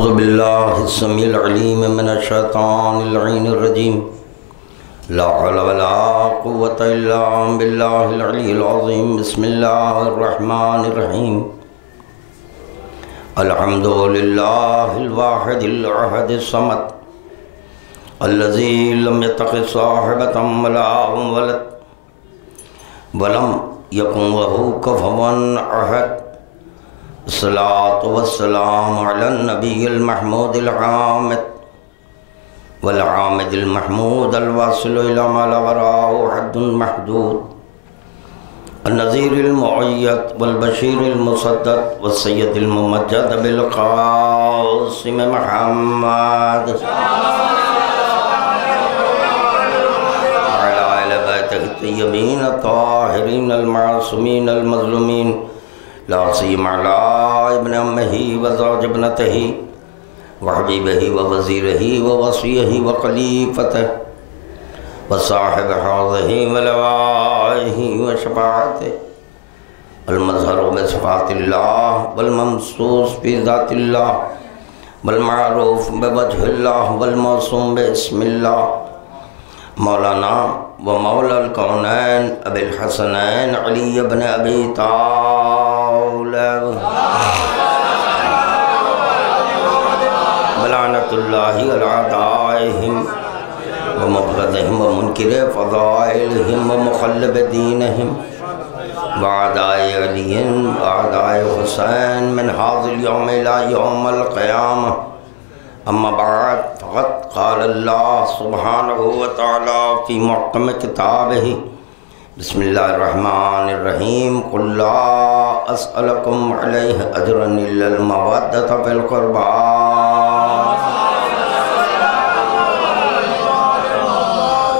اعوذ باللہ السمیع العلیم من الشیطان اللعین الرجیم لا حول ولا قوة الا باللہ العلی العظیم بسم اللہ الرحمن الرحیم الحمدللہ الواحد الاحد الصمد الذی لم يتخذ صاحبة ولا ولد ولم یکن لہ کفوا احد الصلاة والسلام على النبي المحمود العامد والعامد المحمود الواصل إلى ما لا وراءه حد محدود النذير المؤيد والبشير المصدد والسيد الممجد بالقاسم محمد وعلى آل بيته الطيبين الطاهرين المعصومين المظلومين لا سيما على ابن أمه وزوج ابنته وحبيبه ووزيره ووصيه وخليفته وصاحب حوضه ولوائه وشفاعته المظهر بصفات الله والممسوس بذات الله والمعروف بوجه الله والموصوم باسم الله مولانا ومولا الكونين أبي الحسنين علي بن أبي طالب بلعنة الله على أعدائهم ومبغضهم ومنكر فضائلهم ومخلب دينهم وأعداء علي وأعداء حسين من هذا اليوم إلى يوم القيامة أما بعد فقد قال الله سبحانه وتعالى في محكم كتابه بسم الله الرحمن الرحيم قل لا أسألكم عليه أجرا إلا المودة في القربى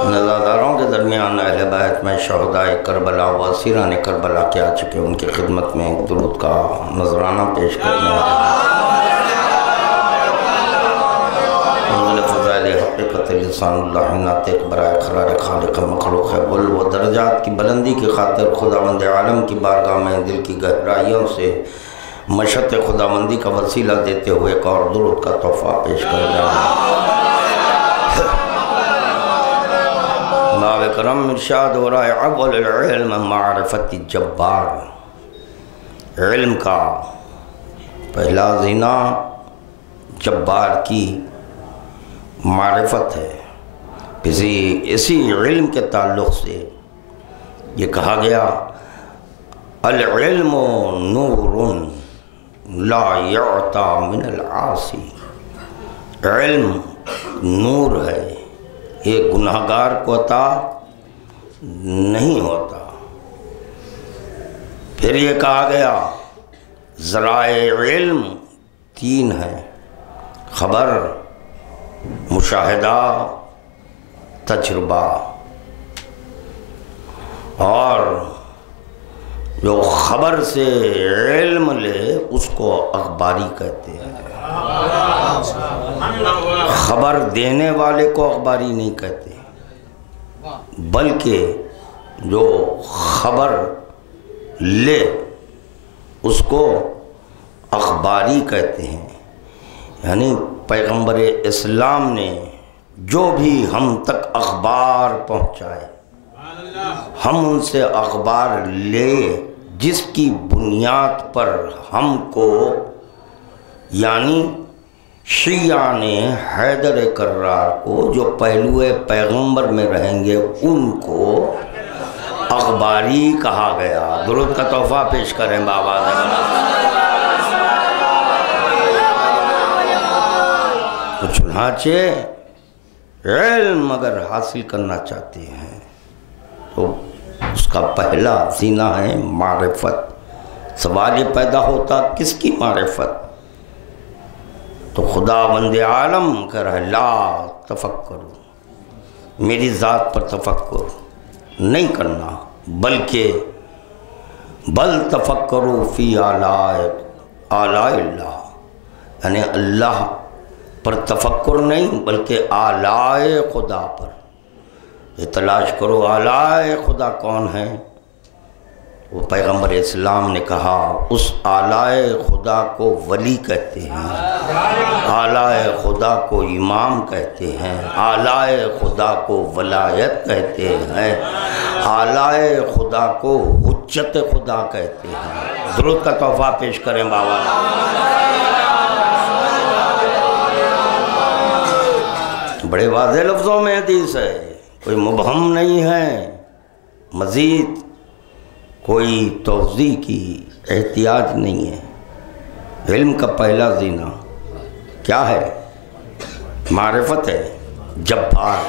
نظاروں کے درمیان اہل بیت میں شہداء کربلا و اسیران کربلا کے آ چکے ان کی خدمت میں درود کا نذرانہ پیش کرنے ہیں حقیقت لسان اللہ ناطق برائے قرار خالق مخلوق ہے بل و درجات کی بلندی کی خاطر خداوند عالم کی بارگاہ میں دل کی گہرائیوں سے مشت خداوندی کا وسیلہ دیتے ہوئے ایک اور درود کا تحفہ پیش کر رہے ہیں باب کرم ارشاد ہو رہا ہے اول العلم معرفت جبار علم کا پہلا زینہ جبار کی معرفت ہے اسی علم کے تعلق سے یہ کہا گیا العلم نور لا یعطا من العاصی علم نور ہے یہ گناہگار کو عطا نہیں ہوتا پھر یہ کہا گیا ذرائع علم تین ہیں خبر مشاہدہ تجربہ اور جو خبر سے علم لے اس کو اخباری کہتے ہیں خبر دینے والے کو اخباری نہیں کہتے بلکہ جو خبر لے اس کو اخباری کہتے ہیں یعنی پیغمبر اسلام نے جو بھی ہم تک اخبار پہنچائے ہم ان سے اخبار لے جس کی بنیاد پر ہم کو یعنی شیعان حیدر کرار کو جو پہلو پیغمبر میں رہیں گے ان کو اخباری کہا گیا درود کا تحفہ پیش کریں بابا چنانچہ علم اگر حاصل کرنا چاہتے ہیں تو اس کا پہلا زینہ ہے معرفت سوال یہ پیدا ہوتا کس کی معرفت تو خداوند عالم کہہ رہا ہے لا تفکروا میری ذات پر تفکر نہیں کرنا بلکہ بل تفکروا فی آلاء اللہ یعنی اللہ پر تفکر نہیں بلکہ آلاء خدا پر یہ تلاش کرو آلاء خدا کون ہیں وہ پیغمبر اسلام نے کہا اس آلائے خدا کو ولی کہتے ہیں، آلائے خدا کو امام کہتے ہیں، آلائے خدا کو ولایت کہتے ہیں، آلائے خدا کو حجت خدا کہتے ہیں۔ درود کا تحفہ پیش کریں بابا۔ بڑے واضح لفظوں میں حدیث ہے، کوئی مبہم نہیں ہے، مزید کوئی توضیح کی احتیاج نہیں ہے۔ علم کا پہلا زینہ کیا ہے؟ معرفت ہے۔ جبار،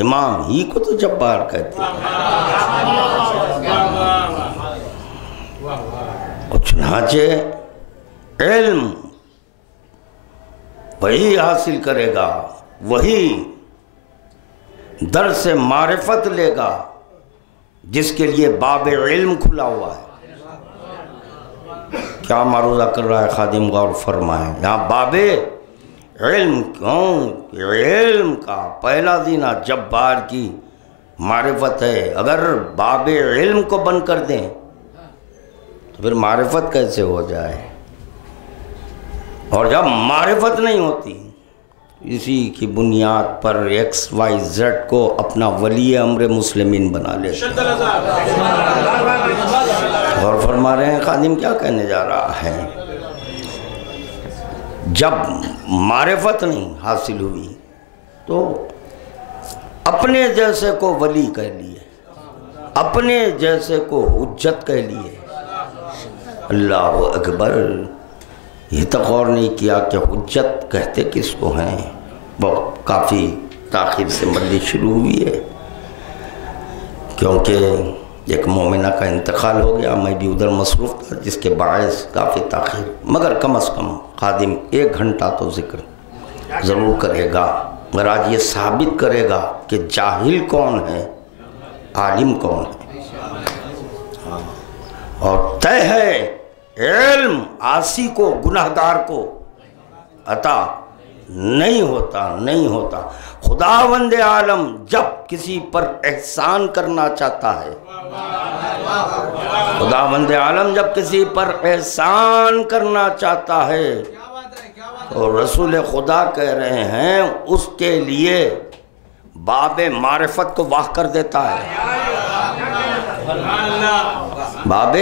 امام ہی کو تو جبار کہتے ہیں۔ اور چنانچہ علم وہی حاصل کرے گا، وہی درس معرفت لے گا جس کے لیے باب علم کھلا ہوا ہے۔ کیا معروضہ کر رہا ہے خادم؟ غور فرمائیں۔ یہاں باب علم کیوں؟ علم کا پہلا زینہ جبار کی معرفت ہے۔ اگر باب علم کو بند کر دیں تو پھر معرفت کیسے ہو جائے؟ اور جب معرفت نہیں ہوتی، اسی کی بنیاد پر ایکس وائی زیڈ کو اپنا ولی امر مسلمین بنا لیتے ہیں۔ اور فرما رہے ہیں خادم کیا کہنے جا رہا ہے؟ جب معرفت نہیں حاصل ہوئی تو اپنے جیسے کو ولی کہہ لیے، اپنے جیسے کو حجت کہہ لیے۔ اللہ اکبر! یہ تک غور نہیں کیا کہ حجت کہتے کس کو ہیں۔ وہ کافی تاخیر سے مجلس شروع ہوئی ہے کیونکہ ایک مومنہ کا انتقال ہو گیا، میں بھی ادھر مصروف تھا، جس کے باعث کافی تاخیر، مگر کم از کم خادم 1 گھنٹہ تو ذکر ضرور کرے گا، مگر آج یہ ثابت کرے گا کہ جاہل کون ہے، عالم کون ہے۔ اور طے ہے علم عاصی کو، گناہگار کو عطا نہیں ہوتا۔ خداوند عالم جب کسی پر احسان کرنا چاہتا ہے، خداوند عالم جب کسی پر احسان کرنا چاہتا ہے تو رسول خدا کہہ رہے ہیں اس کے لیے باب معرفت کو واہ کر دیتا ہے۔ باب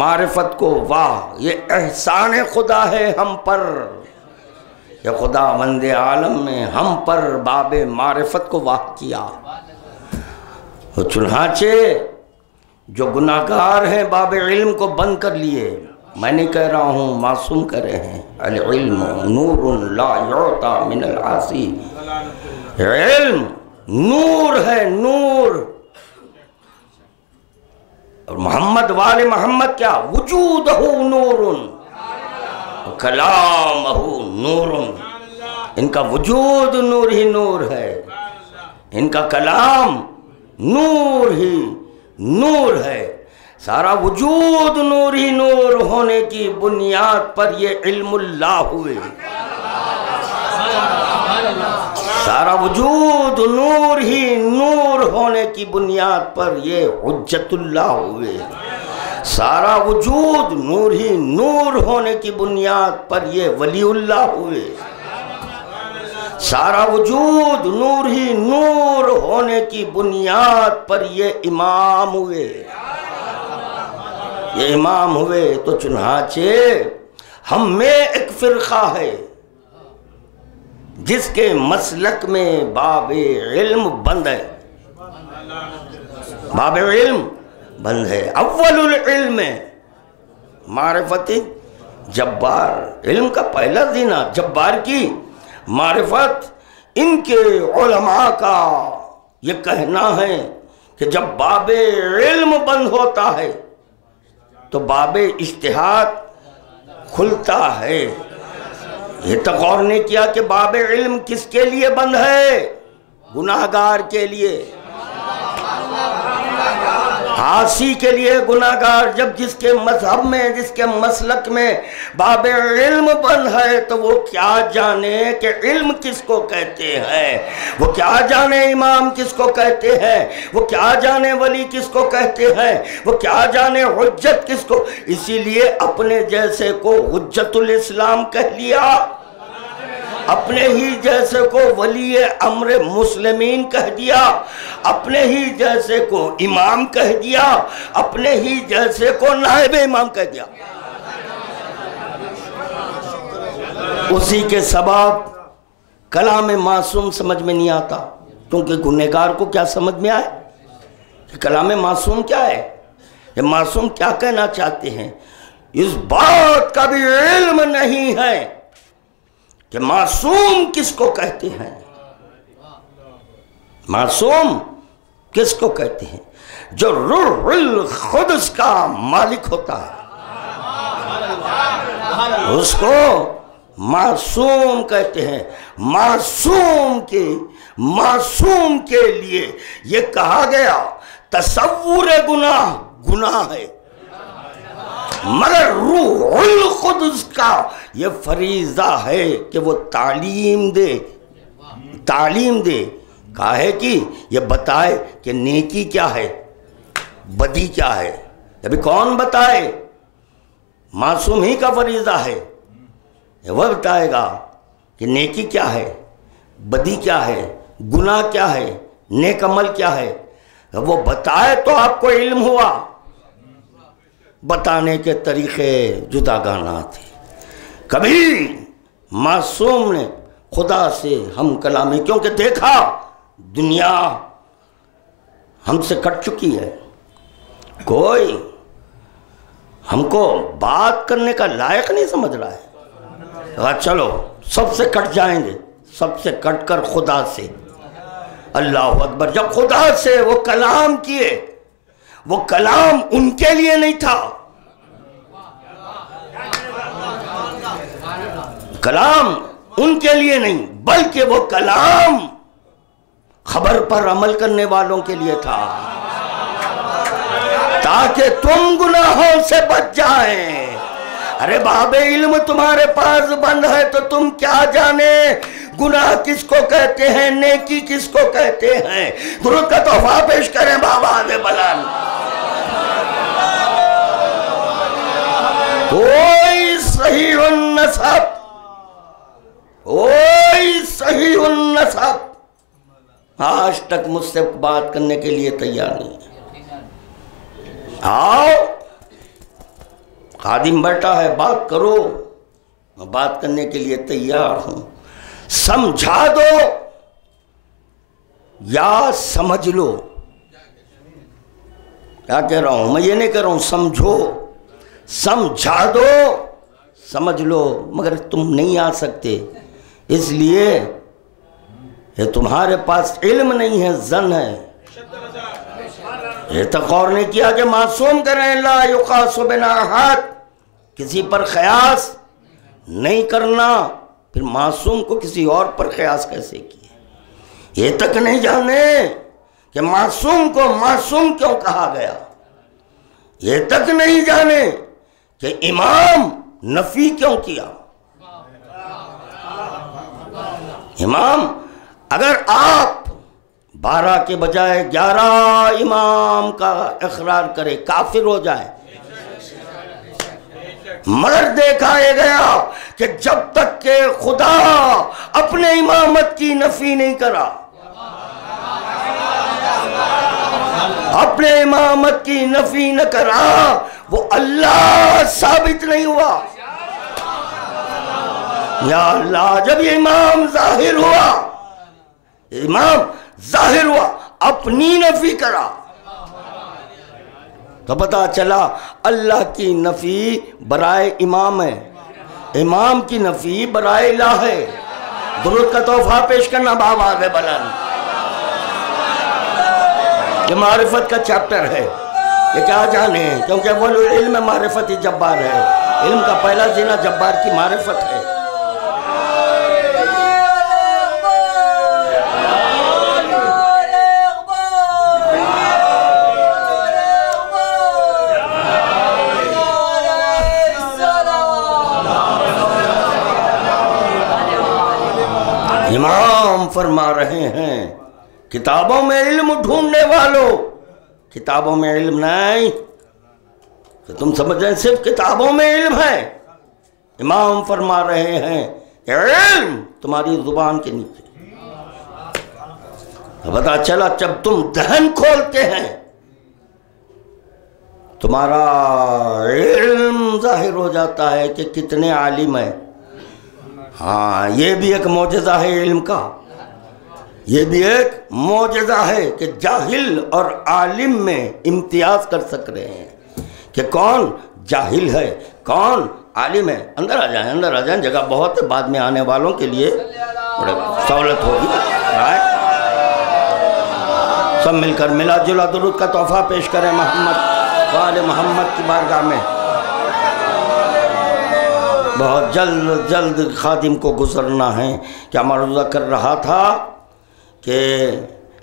معرفت کو واہ، یہ احسان خدا ہے ہم پر، کہ خداوند عالم نے ہم پر باب معرفت کو واہ کیا۔ چنانچہ جو گناہگار ہیں باب علم کو بند کر لیے، میں نہیں کہہ رہا ہوں، معصوم کہہ رہے ہیں، العلم نور لا یعطا من العاصی۔ علم نور ہے، نور۔ اور محمد وال محمد کیا؟ وجودہ نور کلامہ نور۔ ان کا وجود نور ہی نور ہے، ان کا کلام نور ہی نور ہے۔ سارا وجود نور ہی نور ہونے کی بنیاد پر یہ علم اللہ ہوئے، سارا وجود نور ہی نور ہونے کی بنیاد پر یہ حجت اللہ ہوئے، سارا وجود نور ہی نور ہونے کی بنیاد پر یہ ولی اللہ ہوئے، سارا وجود نور ہی نور ہونے کی بنیاد پر یہ امام ہوئے، یہ امام ہوئے۔ تو چنانچہ ہم میں ایک فرقہ ہے جس کے مسلک میں باب علم بند ہے، باب علم بند ہے۔ اول العلم معرفت جبار، علم کا پہلا زینہ جبار کی معرفت۔ ان کے علماء کا یہ کہنا ہے کہ جب باب علم بند ہوتا ہے تو باب اجتہاد کھلتا ہے۔ یہ تو غور نہیں کیا کہ باب علم کس کے لیے بند ہے؟ گناہگار کے لیے۔ عاصی کے لیے گناہگار جب جس کے مذہب میں جس کے مسلک میں باب علم بند ہے تو وہ کیا جانے کہ علم کس کو کہتے ہیں، وہ کیا جانے امام کس کو کہتے ہیں، وہ کیا جانے ولی کس کو کہتے ہیں، وہ کیا جانے حجت کس کو۔ اسی لیے اپنے جیسے کو حجت الاسلام کہہ لیا، اپنے ہی جیسے کو ولی امر مسلمین کہہ دیا، اپنے ہی جیسے کو امام کہہ دیا، اپنے ہی جیسے کو نائب امام کہہ دیا۔ اسی کے سبب کلام معصوم سمجھ میں نہیں آتا، کیونکہ گنہگار کو کیا سمجھ میں آئے کہ کلام معصوم کیا ہے، یہ معصوم کیا کہنا چاہتے ہیں۔ اس بات کا بھی علم نہیں ہے کہ معصوم کس کو کہتے ہیں، معصوم کس کو کہتے ہیں، جو روح القدس کا مالک ہوتا ہے اس کو معصوم کہتے ہیں۔ معصوم کے لیے یہ کہا گیا تصور گناہ ہے، مگر روح القدس کا یہ فریضہ ہے کہ وہ تعلیم دے، کہا ہے کہ یہ بتائے کہ نیکی کیا ہے، بدی کیا ہے۔ ابھی کون بتائے؟ معصوم ہی کا فریضہ ہے، وہ بتائے گا کہ نیکی کیا ہے، بدی کیا ہے، گناہ کیا ہے، نیک عمل کیا ہے۔ وہ بتائے تو آپ کو علم ہوا، بتانے کے طریقے جداگانہ تھے۔ کبھی معصوم نے خدا سے ہم کلامی، کیونکہ دیکھا دنیا ہم سے کٹ چکی ہے، کوئی ہم کو بات کرنے کا لائق نہیں سمجھ رہا ہے۔ چلو سب سے کٹ جائیں گے، سب سے کٹ کر خدا سے۔ اللہ اکبر، جب خدا سے وہ کلام کیے، وہ کلام ان کے لیے نہیں تھا، کلام ان کے لیے نہیں، بلکہ وہ کلام خبر پر عمل کرنے والوں کے لیے تھا، تاکہ تم گناہوں سے بچ جائیں۔ ارے باب علم تمہارے پاس بند ہے تو تم کیا جانے گناہ کس کو کہتے ہیں، نیکی کس کو کہتے ہیں۔ درود کا تحفہ پیش کریں بابا دے بلند۔ کوئی صحیح النسب، آج تک مجھ سے بات کرنے کے لیے تیار نہیں ہے۔ آؤ، خادم بیٹھا ہے، بات کرو، میں بات کرنے کے لیے تیار ہوں۔ سمجھا دو یا سمجھ لو، کیا کہہ رہا ہوں میں؟ یہ نہیں کہہ رہا ہوں سمجھو، سمجھا دو، سمجھ لو، مگر تم نہیں آ سکتے، اس لیے یہ تمہارے پاس علم نہیں ہے، زن ہے۔ یہ تقور نہیں کیا کہ معصوم کریں، لا یقاس بنا احد، کسی پر قیاس نہیں کرنا، پھر معصوم کو کسی اور پر قیاس کیسے کیے؟ یہ تک نہیں جانے کہ معصوم کو معصوم کیوں کہا گیا، یہ تک نہیں جانے کہ امام نفی کیوں کیا۔ امام اگر آپ 12 کے بجائے 11 امام کا اقرار کرے، کافر ہو جائے، مگر دیکھا یہ گیا کہ جب تک کہ خدا اپنے امامت کی نفی نہیں کرا، اپنے امامت کی نفی نہ کرا، وہ اللہ ثابت نہیں ہوا۔ یا اللہ، جب یہ امام ظاہر ہوا، اپنی نفی کرا، تو پتا چلا اللہ کی نفی برائے امام ہے، امام کی نفی برائے الہ ہے۔ درود کا تحفہ پیش کرنا بابا آگے بلند۔ یہ معرفت کا چیپٹر ہے، یہ کیا جانے، کیونکہ وہ علم معرفت ہی جبار ہے، علم کا پہلا زینہ جبار کی معرفت ہے۔ امام فرما رہے ہیں کتابوں میں علم ڈھونڈنے والوں، کتابوں میں علم نہیں تو تم سمجھ رہے ہیں صرف کتابوں میں علم ہے۔ امام فرما رہے ہیں کہ علم تمہاری زبان کے نیچے۔ پتہ چلا جب تم دہن کھولتے ہیں تمہارا علم ظاہر ہو جاتا ہے کہ کتنے عالم ہیں۔ ہاں یہ بھی ایک معجزہ ہے علم کا، یہ بھی ایک معجزہ ہے کہ جاہل اور عالم میں امتیاز کر سک رہے ہیں کہ کون جاہل ہے کون عالم ہے۔ اندر آ جائیں، اندر آ جائیں، جگہ بہت ہے، بعد میں آنے والوں کے لیے سہولت ہوگی۔ سب مل کر ملا جلا درود کا تحفہ پیش کریں محمد وآل محمد کی بارگاہ میں۔ بہت جلد جلد خادم کو گزرنا ہے۔ کیا معروضہ کر رہا تھا کہ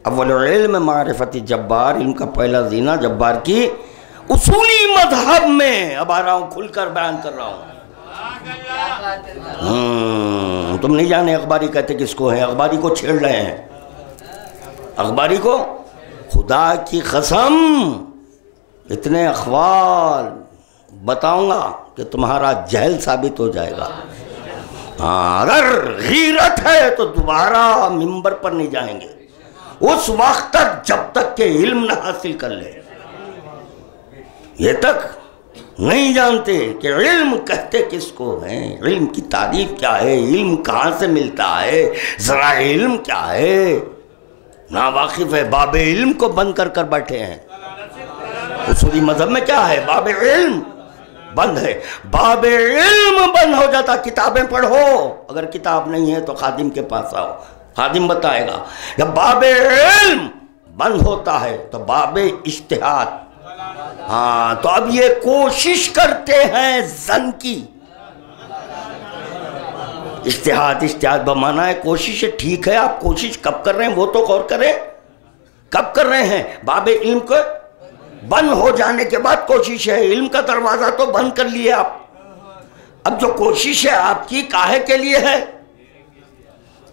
اول علم معرفت جبار، علم کا پہلا زینہ جبار کی اصولی مذہب میں۔ اب آ رہا ہوں کھل کر بیان کر رہا ہوں۔ تم نہیں جانے اخباری کہتے کس کو ہے، اخباری کو چھیڑ رہے ہیں، اخباری کو۔ خدا کی قسم اتنے اخوال بتاؤں گا کہ تمہارا جہل ثابت ہو جائے گا۔ اگر غیرت ہے تو دوبارہ منبر پر نہیں جائیں گے اس وقت تک جب تک کہ علم نہ حاصل کر لے۔ یہ تک نہیں جانتے کہ علم کہتے کس کو ہیں، علم کی تعریف کیا ہے، علم کہاں سے ملتا ہے، ذرا علم کیا ہے، نا واقف ہے۔ باب علم کو بند کر کر بیٹھے ہیں۔ اصولی مذہب میں کیا ہے؟ باب علم بند ہے۔ باب علم بند ہو جاتا، کتابیں پڑھو، اگر کتاب نہیں ہے تو خادم کے پاس آؤ، خادم بتائے گا۔ جب باب علم بند ہوتا ہے تو باب اجتہاد۔ ہاں تو اب یہ کوشش کرتے ہیں زن کی، اجتہاد بمعنی ہے کوشش ہے۔ ٹھیک ہے، آپ کوشش کب کر رہے ہیں وہ تو غور کریں، کب کر رہے ہیں؟ باب علم کو بند ہو جانے کے بعد کوشش ہے، علم کا دروازہ تو بند کر لیے آپ۔ اب جو کوشش ہے آپ کی کاہے کے لیے ہے؟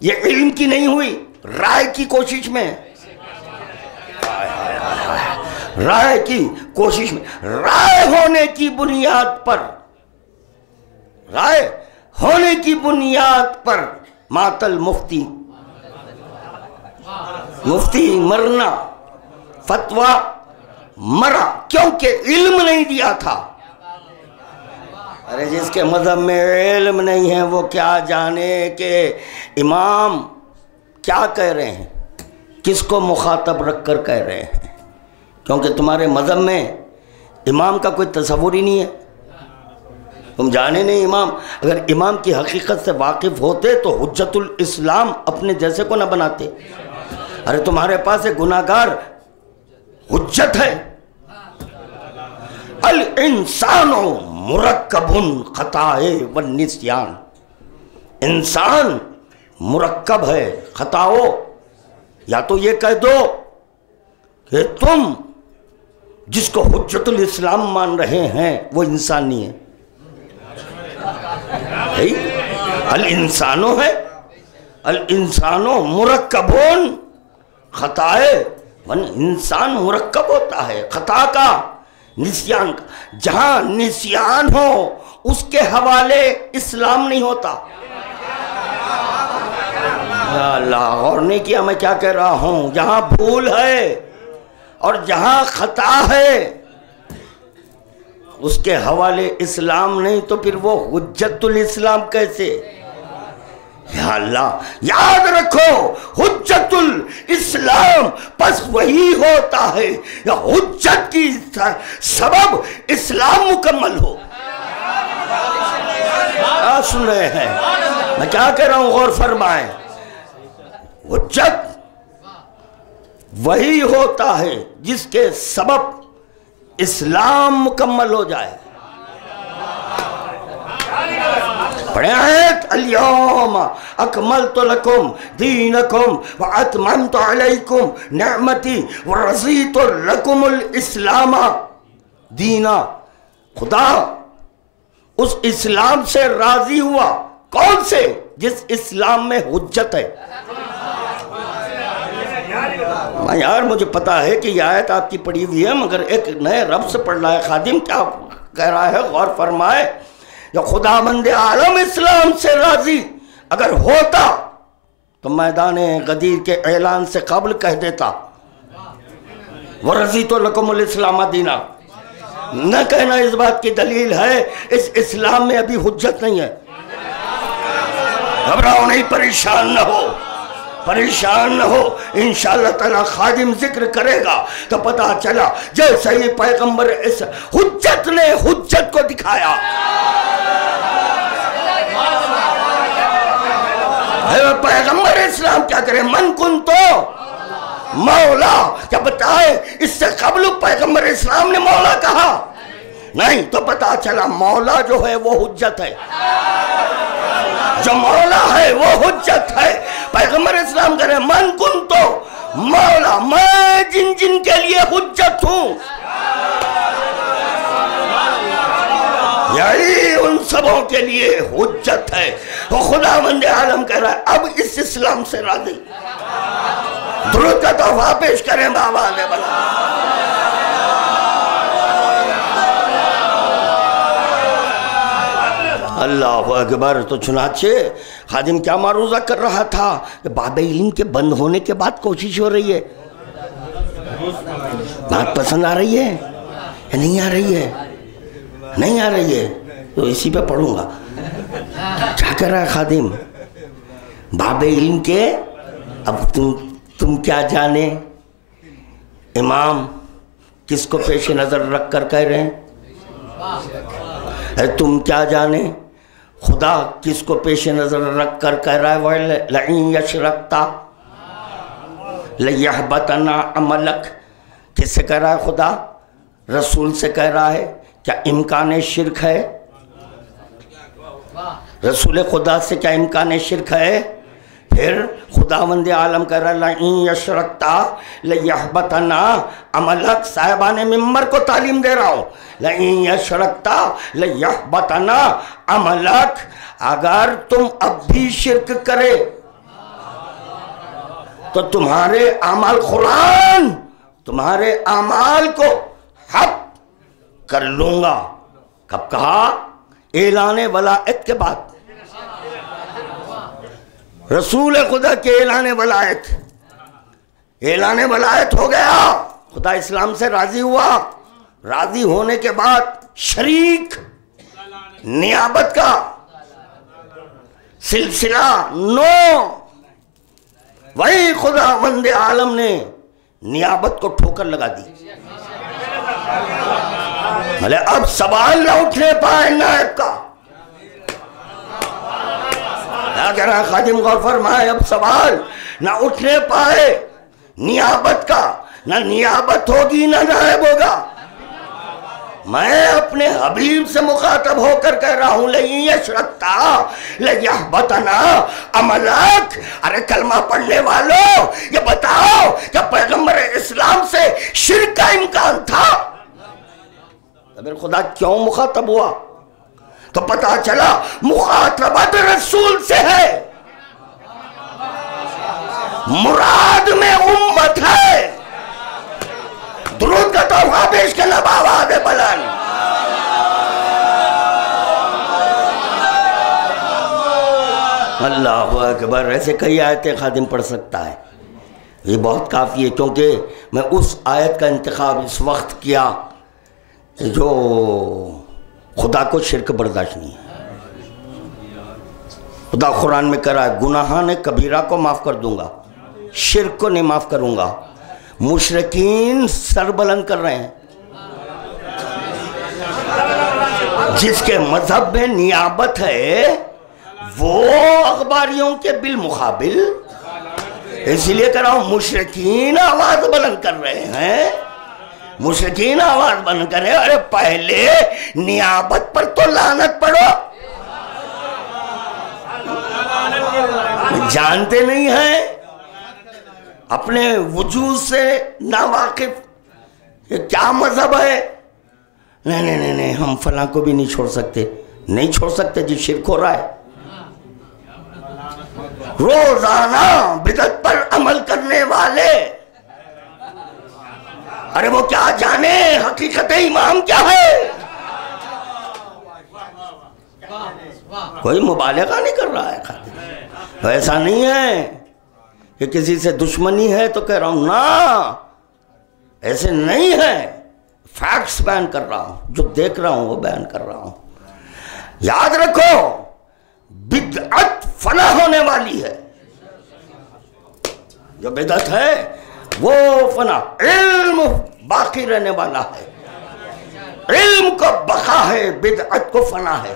یہ علم کی نہیں ہوئی، رائے کی کوشش میں، رائے کی کوشش میں، رائے ہونے کی بنیاد پر، رائے ہونے کی بنیاد پر ماتل مفتی، مفتی مرنا، فتویٰ مرا، کیونکہ علم نہیں دیا تھا۔ ارے جس کے مذہب میں علم نہیں ہے وہ کیا جانے کہ امام کیا کہہ رہے ہیں، کس کو مخاطب رکھ کر کہہ رہے ہیں، کیونکہ تمہارے مذہب میں امام کا کوئی تصور ہی نہیں ہے، تم جانے نہیں امام۔ اگر امام کی حقیقت سے واقف ہوتے تو حجت الاسلام اپنے جیسے کو نہ بناتے۔ ارے تمہارے پاس ایک گناہگار حجت ہے۔ الانسان مرکب خطائے والنسیان، انسان مرکب ہے خطاؤں۔ یا تو یہ کہہ دو کہ تم جس کو حجت الاسلام مان رہے ہیں وہ انسان نہیں ہے، الانسانو ہے، الانسانو مرکبون خطائے، انسان مرکب ہوتا ہے خطا کا، نسیان کا۔ جہاں نسیان ہو اس کے حوالے اسلام نہیں ہوتا۔ یا اللہ، غور نہیں کیا میں کیا کہہ رہا ہوں؟ جہاں بھول ہے اور جہاں خطا ہے اس کے حوالے اسلام نہیں تو پھر وہ حجت الاسلام کیسے؟ یا اللہ، یاد رکھو حجت الاسلام پس وہی ہوتا ہے یا حجت کی سبب اسلام مکمل ہو۔ کیا سن رہے ہیں میں کیا کہہ رہا ہوں؟ غور فرمائیں۔ حجت وہی ہوتا ہے جس کے سبب اسلام مکمل ہو جائے۔ پڑھیں آیت، الیوم اکملت لکم دینکم واتممت علیکم نعمتی ورضیت لکم الاسلام دینا۔ خدا اس اسلام سے راضی ہوا، کون سے؟ جس اسلام میں حجت ہے۔ یار مجھے پتا ہے کہ یہ آیت آپ کی پڑھی ہوئی ہے، مگر ایک نئے رب سے پڑھ رہا ہے خادم، کیا کہہ رہا ہے غور فرمائے. یا خداوند عالم اسلام سے راضی اگر ہوتا تو میدان غدیر کے اعلان سے قبل کہہ دیتا وَرَضِيتُ لَكُمُ الْإِسْلَامَ دِينًا. نہ کہنا اس بات کی دلیل ہے اس اسلام میں ابھی حجت نہیں ہے. گھبراؤ نہیں، پریشان نہ ہو، پریشان نہ ہو. انشاءاللہ تعالیٰ خادم ذکر کرے گا تو پتا چلا جیسے ہی پیغمبر اس حجت نے حجت کو دکھایا. پیغمبر اسلام کیا کرے؟ من کن تو مولا، کیا بتائے اس سے قبل پیغمبر اسلام نے مولا کہا؟ نہیں. تو پتا چلا مولا جو ہے وہ حجت ہے، جو مولا ہے وہ حجت ہے. پیغمبر اسلام کہہ رہے من کن تو مولا، میں جن جن کے لیے حجت ہوں، یہی ان سبوں کے لیے حجت ہے. وہ خداوند عالم کہہ رہا ہے اب اس اسلام سے راضی. درود کا تحفہ پیش کریں بابا نے بلا. اللہ اکبر. تو چنانچہ خادم کیا معروضہ کر رہا تھا کہ باب علم کے بند ہونے کے بعد کوشش ہو رہی ہے. بات پسند آ رہی ہے یا نہیں آ رہی ہے؟ نہیں آ رہی ہے تو اسی پہ پڑھوں گا. کیا کر رہا ہے خادم؟ باب علم کے اب تم کیا جانے. امام کس کو پیش نظر رکھ کر کہہ رہے ہیں؟ تم کیا جانے. خدا کس کو پیش نظر رکھ کر کہہ رہا ہے لَئِن يَشْرَكْتَ لَيَحْبَطَنَّ عَمَلَكَ. کس سے کہہ رہا ہے؟ خدا رسول سے کہہ رہا ہے. کیا امکان شرک ہے؟ رسول خدا سے کیا امکان شرک ہے؟ پھر خداوند عالم کہہ رہا ہے لَئِن يَشْرَكْتَ لَيَحْبَطَنَّ عَمَلَكَ. صاحبان ممبر کو تعلیم دے رہا ہوں. لَئِن يَشْرَكْتَ لَيَحْبَطَنَّ عَمَلَكَ. اگر تم اب بھی شرک کرے تو تمہارے اعمال، قرآن تمہارے اعمال کو حق کر لوں گا. کب کہا؟ اعلان ولایت کے بعد. رسول خدا کے اعلان ولایت، اعلان ولایت ہو گیا. خدا اسلام سے راضی ہوا. راضی ہونے کے بعد شریک نیابت کا سلسلہ وہی خداوند عالم نے نیابت کو ٹھوکر لگا دی. بھلے اب سوال نہ اٹھنے پائے نائب کا. کیا کہہ رہا ہے خادم؟ غور فرمائے. اب سوال نہ اٹھنے پائے نیابت کا. نہ نیابت ہوگی نہ نائب ہوگا. میں اپنے حبیب سے مخاطب ہو کر کہہ رہا ہوں لَئِن يَشْرَكْتَ لَيَحْبَطَنَّ عَمَلَكَ. ارے کلمہ پڑھنے والوں یہ بتاؤ کہ پیغمبر اسلام سے شرک کا امکان تھا؟ پھر خدا کیوں مخاطب ہوا؟ تو پتا چلا مخاطبت رسول سے ہے، مراد میں امت ہے. درود کا تحفہ پیش کرنا بآواز بلند. اللہ اکبر. ایسے کئی آیتیں خادم پڑھ سکتا ہے. یہ بہت کافی ہے کیونکہ میں اس آیت کا انتخاب اس وقت کیا جو خدا کو شرک برداشت نہیں ہے. خدا قرآن میں کہہ رہا ہے گناہان کبیرہ کو معاف کر دوں گا، شرک کو نہیں معاف کروں گا. مشرکین سر بلند کر رہے ہیں. جس کے مذہب میں نیابت ہے وہ اخباریوں کے بالمقابل، اس لیے کہہ رہا ہوں مشرکین آواز بلند کر رہے ہیں. مشرکین آواز بلند کر رہے ہیں. ارے پہلے نیابت پر تو لعنت پڑھو. جانتے نہیں ہیں، اپنے وجود سے ناواقف. یہ کیا مذہب ہے؟ نہیں ہم فلاں کو بھی نہیں چھوڑ سکتے. نہیں چھوڑ سکتے جی، شرک ہو رہا ہے. روزانہ بدعت پر عمل کرنے والے ارے وہ کیا جانے حقیقت امام کیا ہے؟ کوئی مبالغہ نہیں کر رہا ہے خادم. ایسا نہیں ہے کہ کسی سے دشمنی ہے تو کہہ رہا ہوں، نا ایسے نہیں ہے. فیکٹس بیان کر رہا ہوں، جو دیکھ رہا ہوں وہ بیان کر رہا ہوں. یاد رکھو بدعت فنا ہونے والی ہے. جو بدعت ہے وہ فنا، علم باقی رہنے والا ہے. علم کو بقا ہے، بدعت کو فنا ہے.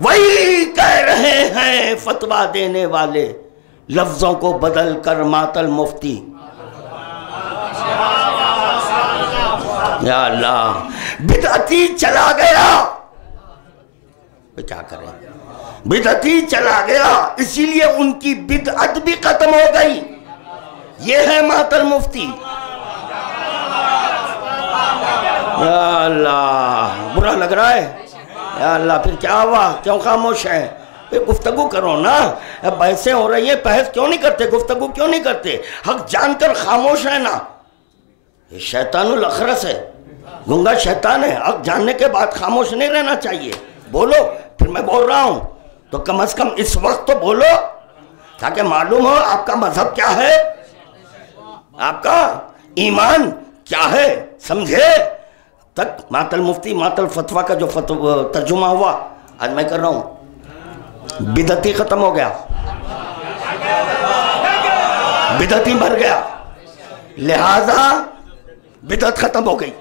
وہی کہہ رہے ہیں فتویٰ دینے والے، لفظوں کو بدل کر ماتل مفتی. یا اللہ، بدعتی چلا گیا، کیا کریں؟ بدعتی چلا گیا، اسی لیے ان کی بدعت بھی ختم ہو گئی. یہ ہے ماتل مفتی. یا اللہ، برا لگ رہا ہے؟ یا اللہ، پھر کیا ہوا؟ کیوں خاموش ہیں؟ پھر گفتگو کرو نا. اب بحثیں ہو رہی ہیں، بحث کیوں نہیں کرتے؟ گفتگو کیوں نہیں کرتے؟ حق جان کر خاموش رہنا یہ شیطان الاخرس ہے، گنگا شیطان ہے. حق جاننے کے بعد خاموش نہیں رہنا چاہیے. بولو. پھر میں بول رہا ہوں تو کم از کم اس وقت تو بولو، تاکہ معلوم ہو آپ کا مذہب کیا ہے، آپ کا ایمان کیا ہے. سمجھے؟ تک ماتل مفتی، ماتل فتویٰ کا جو ترجمہ ہوا آج میں کر رہا ہوں. بدعتی ختم ہو گیا، بدعتی مر گیا، لہذا بدعت ختم ہو گئی.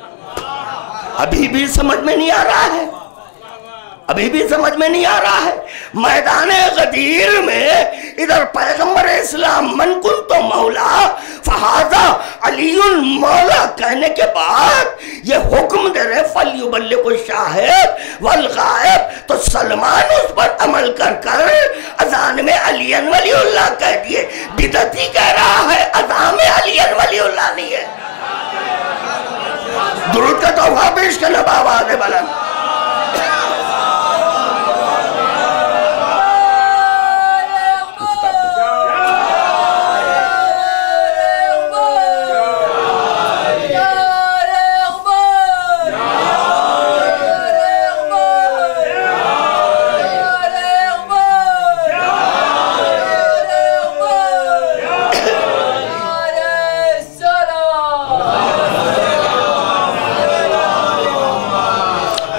ابھی بھی سمجھ میں نہیں آ رہا ہے، ابھی بھی سمجھ میں نہیں آ رہا ہے. میدان غدیر میں ادھر پیغمبر اسلام من کنت مولا فہذا علی مولا کہنے کے بعد یہ حکم دے رہے فلیبلغ الشاہد والغائب، تو سلمان اس پر عمل کر کر اذان میں علی ولی اللہ کہہ دیے. بدعتی کہہ رہا ہے اذان میں علی ولی اللہ نہیں ہے. درود کا تحفہ پیش کرنا بآواز بلند.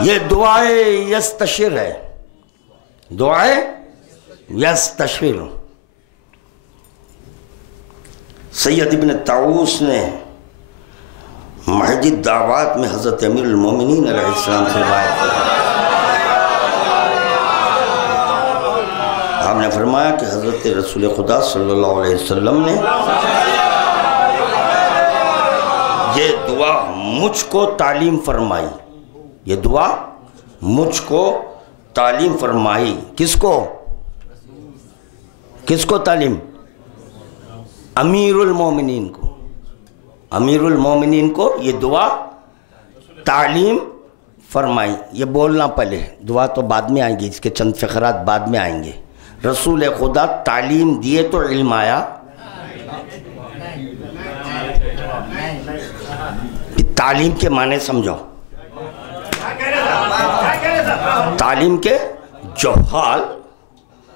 یہ دعائے یستشر ہے، دعائے یستشر. سید ابن طاووس نے محج الدعوات میں حضرت امیر المومنین علیہ السلام سے روایت کی. آپ نے فرمایا کہ حضرت رسول خدا صلی اللہ علیہ وسلم نے یہ دعا مجھ کو تعلیم فرمائی. یہ دعا مجھ کو تعلیم فرمائی. کس کو؟ کس کو تعلیم؟ امیر المومنین کو. امیر المومنین کو یہ دعا تعلیم فرمائی. یہ بولنا پہلے، دعا تو بعد میں آئیں گی، اس کے چند فقرات بعد میں آئیں گے. رسول خدا تعلیم دیے تو علم آیا. تعلیم کے معنی سمجھو. تعلیم کے جوہال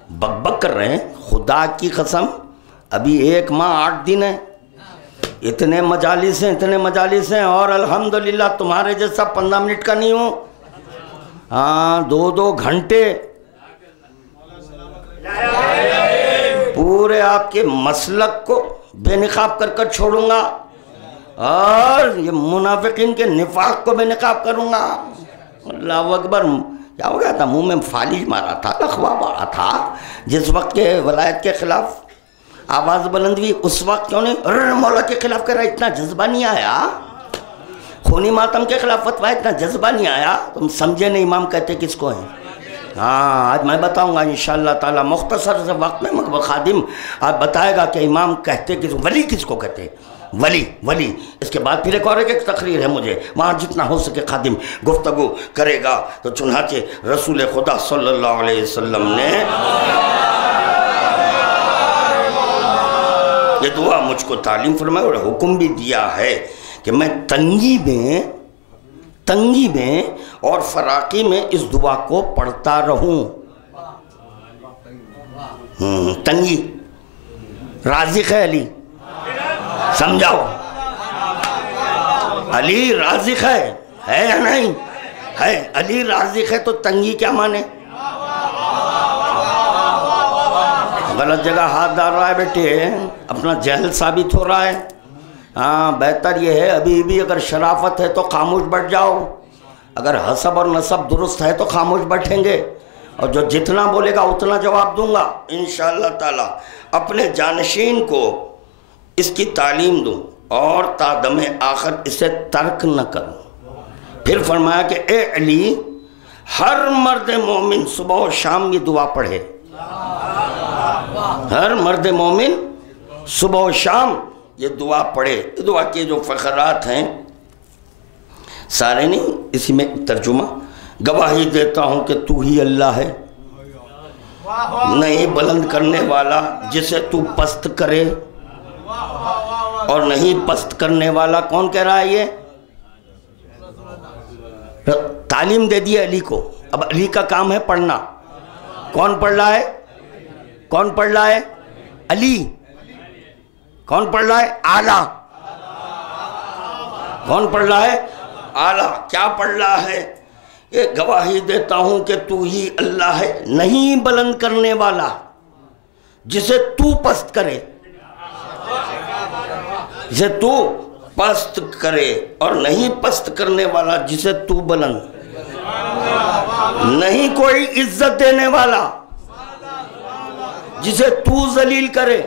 بک بک کر رہے ہیں. خدا کی قسم ابھی 1 ماہ 8 دن ہے، اتنے مجالس ہیں اور الحمدللہ تمہارے جیسا 15 منٹ کا نہیں ہوں. ہاں 2 گھنٹے پورے آپ کے مسلک کو بے نقاب کر کر چھوڑوں گا، اور یہ منافقین کے نفاق کو بے نقاب کروں گا. اللہ اکبر. کیا ہو گیا تھا؟ منہ میں فالج مارا تھا، لخوا مارا تھا. جس وقت کے ولایت کے خلاف آواز بلند ہوئی اس وقت کیوں نہیں مولا کے خلاف کر رہا؟ اتنا جذبہ نہیں آیا. خونی ماتم کے خلاف فتویٰ، اتنا جذبہ نہیں آیا. تم سمجھے نہیں امام کہتے کس کو ہیں. ہاں آج میں بتاؤں گا انشاءاللہ تعالی مختصر سے وقت میں. خادم آپ بتائے گا کہ امام کہتے کس، ولی کس کو کہتے؟ ولی. اس کے بعد پھر ایک اور ایک تقریر ہے مجھے، وہاں جتنا ہو سکے خادم گفتگو کرے گا. تو چنانچہ رسول خدا صلی اللہ علیہ وسلم نے یہ دعا مجھ کو تعلیم فرمائی اور حکم بھی دیا ہے کہ میں تنگی میں اور فراقی میں اس دعا کو پڑھتا رہوں. تنگی رازق ہے علی، سمجھاؤ. علی رازق ہے یا نہیں؟ ہے. علی رازق ہے تو تنگی کیا مانے؟ غلط جگہ ہاتھ ڈال رہا ہے بیٹے، اپنا جہل ثابت ہو رہا ہے. ہاں بہتر یہ ہے ابھی بھی اگر شرافت ہے تو خاموش بیٹھ جاؤ، اگر حسب اور نسب درست ہے تو خاموش بیٹھیں گے، اور جو جتنا بولے گا اتنا جواب دوں گا انشاءاللہ تعالی. اپنے جانشین کو اس کی تعلیم دوں اور تا دم آخر اسے ترک نہ کروں. پھر فرمایا کہ اے علی، ہر مرد مومن صبح و شام یہ دعا پڑھے. ہر مرد مومن صبح و شام یہ دعا پڑھے. دعا کے جو فقرات ہیں سارے نہیں، اسی میں ترجمہ. گواہی دیتا ہوں کہ تو ہی اللہ ہے، نہیں بلند کرنے والا جسے تو پست کرے، اور نہیں پست کرنے والا. کون کہہ رہا ہے یہ؟ تعلیم دے دی علی کو. اب علی کا کام ہے پڑھنا. کون پڑھ رہا ہے؟ کون پڑھ رہا ہے؟ علی. کون پڑھ رہا ہے؟ اعلیٰ. کون پڑھ رہا ہے؟ اعلیٰ. کیا پڑھ رہا ہے؟ یہ گواہی دیتا ہوں کہ تو ہی اللہ ہے، نہیں بلند کرنے والا جسے تو پست کرے، جسے تو پست کرے، اور نہیں پست کرنے والا جسے تو بلند. نہیں کوئی عزت دینے والا جسے تو ذلیل کرے.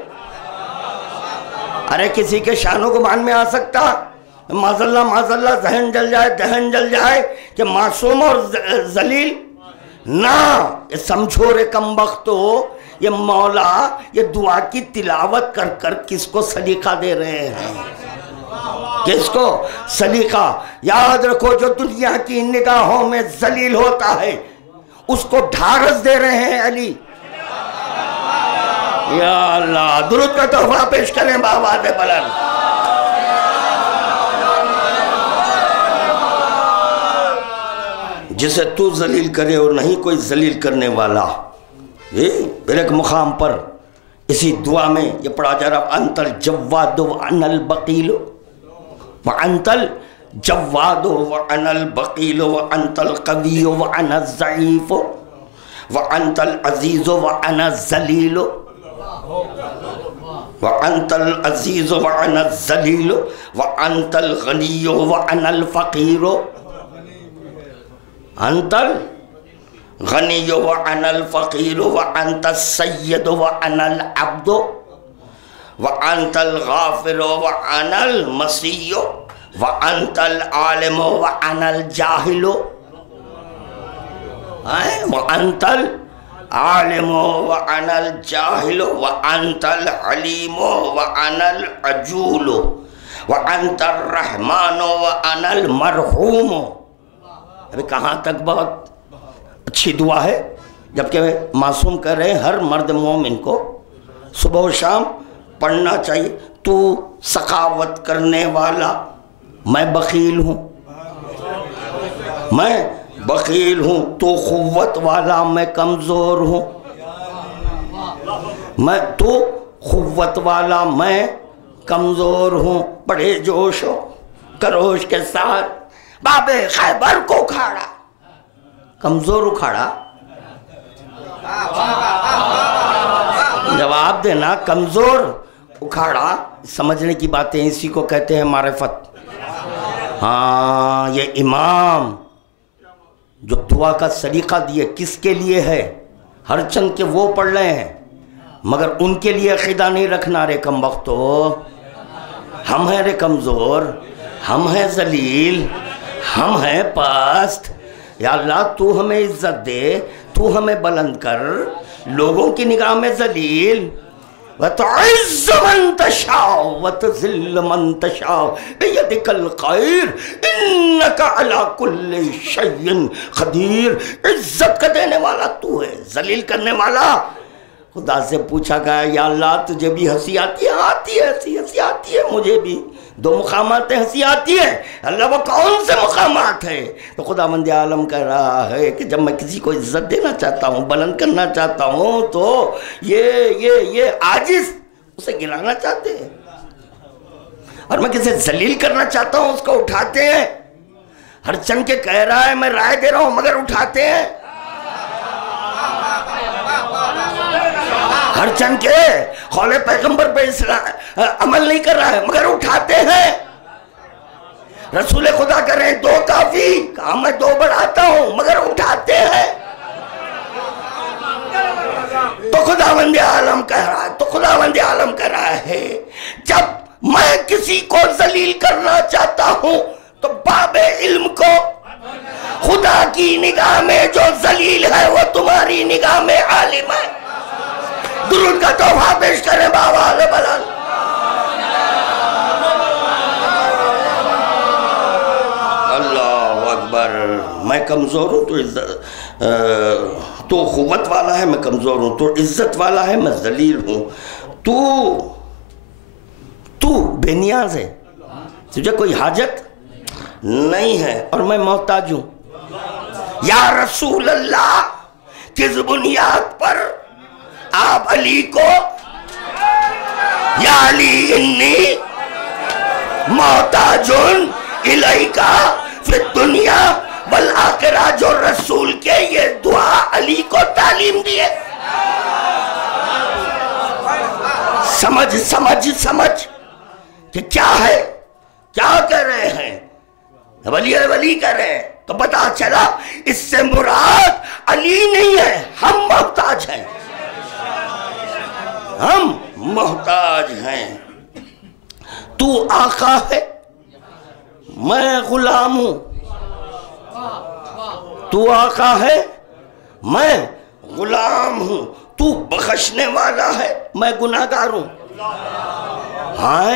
ارے کسی کے شان و گمان میں آ سکتا؟ معاذاللہ ذہن جل جائے کہ معصوم اور ذلیل نہ. یہ سمجھو رے کم بختو، یہ مولا یہ دعا کی تلاوت کر کر کس کو سلیقہ دے رہے ہیں؟ کس کو سلیقہ؟ یاد رکھو جو دنیا کی نگاہوں میں ذلیل ہوتا ہے اس کو ڈھارس دے رہے ہیں علی. یا اللہ، درود کا تحفہ پیش کریں بآواز بلند. جسے تو ذلیل کرے اور نہیں کوئی ذلیل کرنے والا. یہ پھر ایک مقام پر اسی دعا میں یہ پڑھا جا رہا، انت الجواد وانا البقیل، وانت الجواد وانا البقیل، وانت القوی وانا الضعیف، وانت العزیز وانا الذلیل، وانت العزیز وانا الذلیل، وانت الغنی وانا الفقیر. انت الغنی وانا الفقیر، وانت السید وانا العبد، وانت الغافر وانا المسیح، وانت العالم وانا الجاہل. وانت العالم وانا الجاہل، وانت العلیم وانا العجول، وانت الرحمن وانا المرحوم. ابھی کہاں تک بہت اچھی دعا ہے، جبکہ معصوم کہہ رہے ہیں ہر مرد مومن کو صبح و شام پڑھنا چاہیے. تو سخاوت کرنے والا، میں بخیل ہوں، میں بخیل ہوں. تو قوت والا، میں کمزور ہوں. تو قوت والا، میں کمزور ہوں. بڑے جوش و خروش کے ساتھ باب خیبر کو اکھاڑا. کمزور اکھاڑا؟ جواب دینا. کمزور اکھاڑا سمجھنے کی باتیں، اسی کو کہتے ہیں معرفت. ہاں یہ امام جو دعا کا سلیقہ دیے کس کے لیے ہے؟ ہر چند کے وہ پڑھ رہے ہیں مگر ان کے لیے عقیدہ نہیں رکھنا. رے کم بختو، ہم ہیں رے کمزور، ہم ہیں ذلیل، ہم ہیں پست. یا اللہ تو ہمیں عزت دے، تو ہمیں بلند کر، لوگوں کی نگاہ میں ذلیل. وَتُعِزُّ مَن تَشَاءُ وَتُذِلُّ مَن تَشَاءُ بِيَدِكَ الْخَيْرُ إِنَّكَ عَلَى كُلِّ شَيْءٍ قَدِيرٌ. عزت کا دینے والا تو ہے، ذلیل کرنے والا خدا سے پوچھا گیا یا اللہ تجھے بھی ہنسی آتی ہے؟ آتی ہے، ہنسی آتی ہے مجھے بھی، دو مقامات ہنسی آتی ہے۔ اللہ وہ کون سے مقامات ہے؟ تو خداوند عالم کہہ رہا ہے کہ جب میں کسی کو عزت دینا چاہتا ہوں، بلند کرنا چاہتا ہوں، تو یہ عاجز اسے گرانا چاہتے ہیں، اور میں کسی ذلیل کرنا چاہتا ہوں اس کو اٹھاتے ہیں۔ ہر چند کے کہہ رہا ہے میں رائے دے رہا ہوں مگر اٹھاتے ہیں۔ ہر چند کے قول پیغمبر پہ عمل نہیں کر رہا ہے مگر اٹھاتے ہیں۔ رسول خدا کہہ رہے ہیں دو کافی، کہا میں دو بڑھاتا ہوں مگر اٹھاتے ہیں۔ تو خداوند عالم کہہ رہا ہے جب میں کسی کو ذلیل کرنا چاہتا ہوں تو باب علم کو خدا کی نگاہ میں جو ذلیل ہے وہ تمہاری نگاہ میں عالم ہے۔ درود کا تحفہ پیش کریں بابا بلند۔ اللہ اکبر۔ میں کمزور ہوں تو قوت والا ہے، میں کمزور ہوں تو عزت والا ہے، میں ذلیل ہوں۔ تو بے نیاز ہے، تجھے کوئی حاجت نہیں ہے، اور میں محتاج ہوں۔ یا رسول اللہ کس بنیاد پر آپ علی کو یا علی انی محتاج الیکا فی الدنیا والآخرہ، جو رسول کے یہ دعا علی کو تعلیم دیے۔ سمجھ کہ کیا ہے، کیا کہہ رہے ہیں، ولی کہہ رہے ہیں، تو پتا چلا اس سے مراد علی نہیں ہے، ہم محتاج ہیں، ہم محتاج ہیں۔ تو آقا ہے، میں غلام ہوں۔ تو آقا ہے، میں غلام ہوں۔ تو بخشنے والا ہے، میں گناہگار ہوں۔ ہاں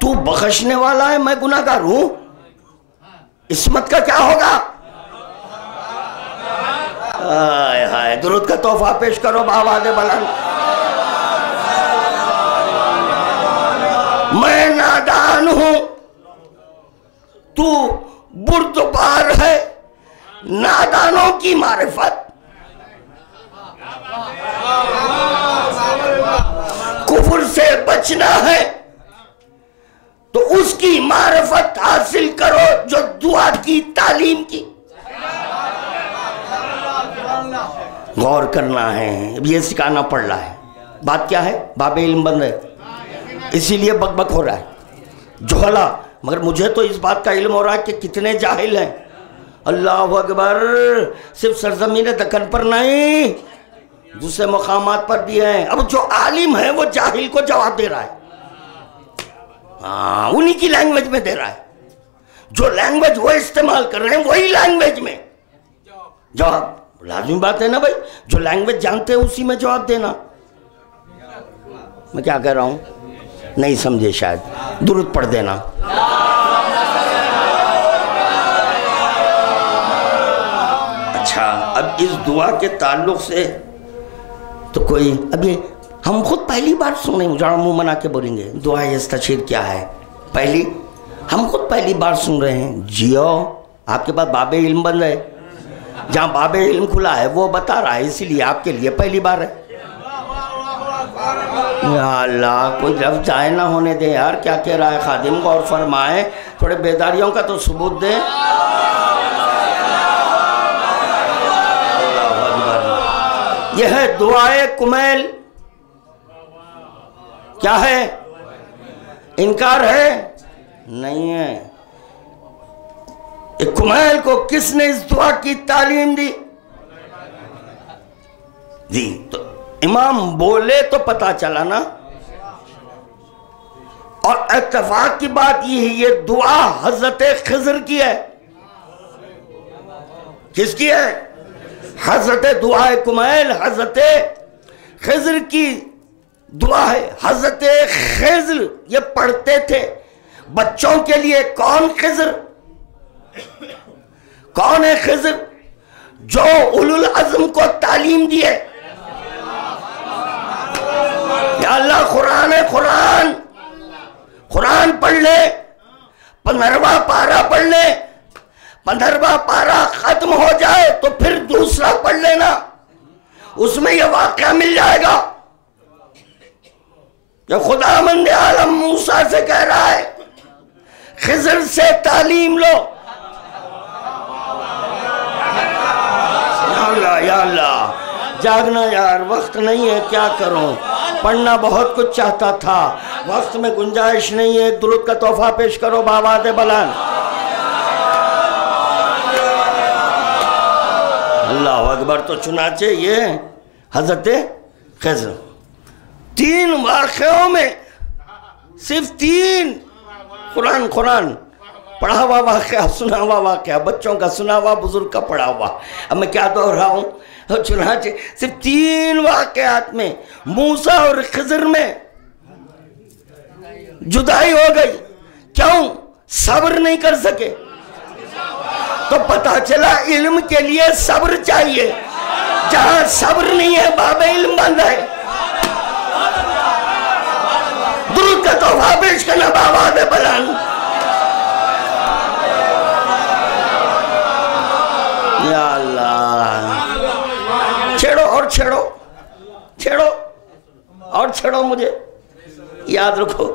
تو بخشنے والا ہے، میں گناہگار ہوں، عصمت کا کیا ہوگا؟ ہائے درود کا تحفہ پیش کرو بآواز بلند۔ میں نادان ہوں، تو بردبار ہے، نادانوں کی معرفت۔ کفر سے بچنا ہے تو اس کی معرفت حاصل کرو جو دعا کی تعلیم کی۔ غور کرنا ہے، یہ سکھانا پڑ رہا ہے۔ بات کیا ہے؟ باب علم بند ہے، اسی لیے بک بک ہو رہا ہے، جہلا۔ مگر مجھے تو اس بات کا علم ہو رہا ہے کہ کتنے جاہل ہیں۔ اللہ اکبر۔ صرف سرزمین دکن پر نہیں، دوسرے مقامات پر بھی ہیں۔ اب جو عالم ہے وہ جاہل کو جواب دے رہا ہے، انہی کی لینگویج میں دے رہا ہے۔ جو لینگویج وہ استعمال کر رہے ہیں وہی لینگویج میں جواب۔ لازمی بات ہے نا بھائی، جو لینگویج جانتے ہیں اسی میں جواب دینا۔ میں کیا کہہ رہا ہوں نہیں سمجھے شاید، درود پڑھ دینا۔ اچھا، اب اس دعا کے تعلق سے تو کوئی ابھی ہم خود پہلی بار سنیں، جہاں منہ منا کے بولیں گے دعا استشیر کیا ہے، ہم خود پہلی بار سن رہے ہیں۔ جیو، آپ کے پاس باب علم بند ہے، جہاں باب علم کھلا ہے وہ بتا رہا ہے، اسی لیے آپ کے لیے پہلی بار ہے۔ یا اللہ، کوئی لفظ ضائع نہ ہونے دیں یار، کیا کہہ رہا ہے خادم، غور فرمائیں، تھوڑے بیداریوں کا تو ثبوت دیں۔ یہ ہے دعائے کمیل۔ کیا ہے؟ انکار ہے؟ نہیں ہے۔ کمیل کو کس نے اس دعا کی تعلیم دی؟ تو امام بولے تو پتا چلا نا۔ اور اتفاق کی بات یہ ہے، یہ دعا حضرت خضر کی ہے۔ کس کی ہے؟ حضرت دعائے کمیل حضرت خضر کی دعا ہے۔ حضرت خضر یہ پڑھتے تھے بچوں کے لیے۔ کون خضر؟ کون ہے خضر؟ جو اولو العزم کو تعلیم دیے۔ یا اللہ قرآن ہے، قرآن پڑھ لے، 15واں پارہ پڑھ لے، 15واں پارہ ختم ہو جائے تو پھر دوسرا پڑھ لینا، اس میں یہ واقعہ مل جائے گا کہ خداوند عالم موسیٰ سے کہہ رہا ہے خضر سے تعلیم لو۔ یا اللہ جاگنا یار، وقت نہیں ہے، کیا کروں، پڑھنا بہت کچھ چاہتا تھا، وقت میں گنجائش نہیں ہے۔ درود کا تحفہ پیش کرو بآواز بلند۔ اللہ اکبر۔ تو چنانچہ یہ حضرت خضر 3 واقعوں میں صرف 3 قرآن پڑھا ہوا واقعہ، سنا ہوا واقعہ، بچوں کا سنا ہوا، بزرگ کا پڑھا ہوا۔ اب میں کیا دوہر رہا ہوں، چنانچہ صرف 3 واقعات میں موسیٰ اور خضر میں جدائی ہو گئی۔ کیوں؟ صبر نہیں کر سکے۔ تو پتا چلا علم کے لیے صبر چاہیے، جہاں صبر نہیں ہے باب علم بند ہے۔ درود کا تحفہ پیش کرنا بآواز بلند۔ یا اللہ، چھیڑو اور چھیڑو اور چھیڑو مجھے۔ یاد رکھو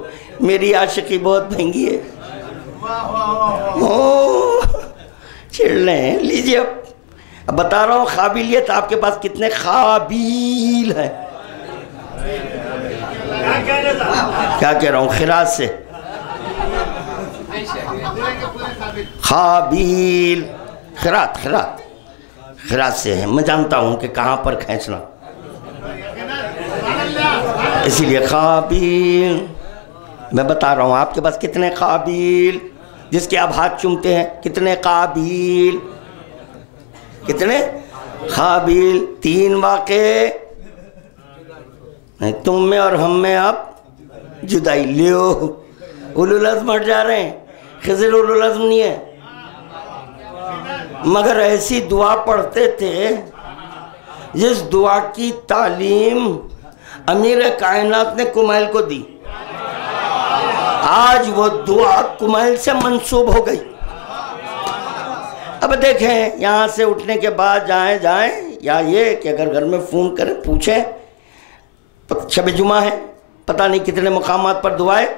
میری عاشقی بہت مہنگی ہے۔ چھیڑ لیں، لیجئے اب بتا رہا ہوں قابلیت آپ کے پاس کتنے قابل ہیں۔ کیا کہہ رہا ہوں، خراج سے قابل، خراج سے ہے، میں جانتا ہوں کہ کہاں پر کھینچنا، اسی لیے قابل۔ میں بتا رہا ہوں آپ کے پاس کتنے قابل، جس کے آپ ہاتھ چومتے ہیں، کتنے قابل، کتنے قابل۔ 3 واقعے تم میں اور ہم میں آپ جدائی لیو۔ اولوالعزم ہٹ جا رہے ہیں، خضر اولوالعزم نہیں ہے، مگر ایسی دعا پڑھتے تھے جس دعا کی تعلیم امیر کائنات نے کمیل کو دی۔ آج وہ دعا کمیل سے منسوب ہو گئی۔ اب دیکھیں یہاں سے اٹھنے کے بعد جائیں یا یہ کہ اگر گھر میں فون کریں پوچھیں شب جمعہ ہے، پتہ نہیں کتنے مقامات پر دعائیں،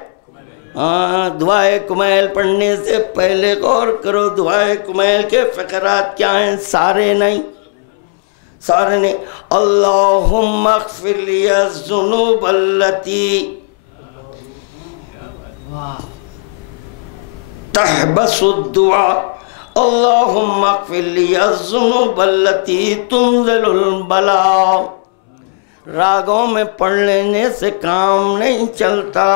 دعائے کمیل پڑھنے سے پہلے غور کرو دعائے کمیل کے فقرات کیا ہیں، سارے نہیں۔ اللہم اغفر لی الذنوب التي تحبس الدعاء، اللہم اغفر لی الذنوب التي تنزل البلاء۔ راگوں میں پڑھ لینے سے کام نہیں چلتا۔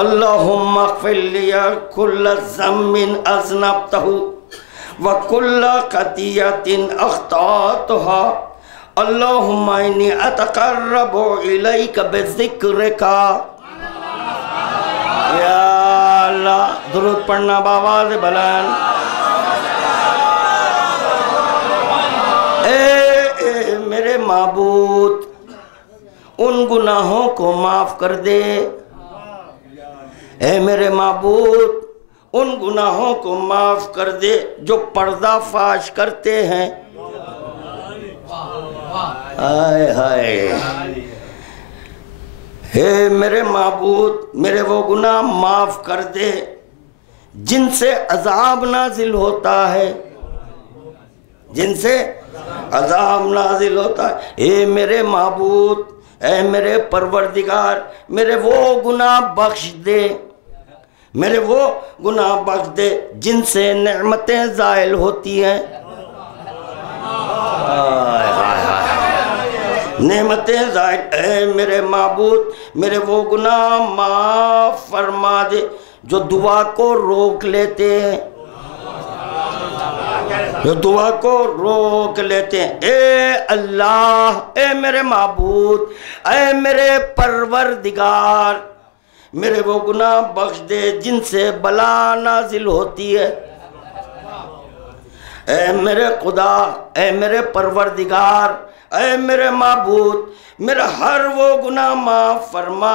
اللہم اغفر لی کل ذنب اذنبتہ وکل خطیۃ اخطأتها، اللہم انی اتقرب الیک بذکرک۔ یا اللہ، درود پڑھنا بآواز بلند۔ اے میرے معبود ان گناہوں کو معاف کر دے، اے میرے معبود ان گناہوں کو معاف کر دے جو پردہ فاش کرتے ہیں۔ ہائے ہائے، اے میرے معبود میرے وہ گناہ معاف کر دے جن سے عذاب نازل ہوتا ہے، جن سے عذاب نازل ہوتا ہے۔ اے میرے معبود، اے میرے پروردگار، میرے وہ گناہ بخش دے، میرے وہ گناہ بخش دے جن سے نعمتیں زائل ہوتی ہیں۔ نعمتیں زائل، اے میرے معبود میرے وہ گناہ معاف فرما دے جو دعا کو روک لیتے ہیں، جو دعا کو روک لیتے ہیں۔ اے اللہ، اے میرے معبود، اے میرے پروردگار، میرے وہ گناہ بخش دے جن سے بلا نازل ہوتی ہے۔ اے میرے خدا، اے میرے پروردگار، اے میرے معبود، میرا ہر وہ گناہ معاف فرما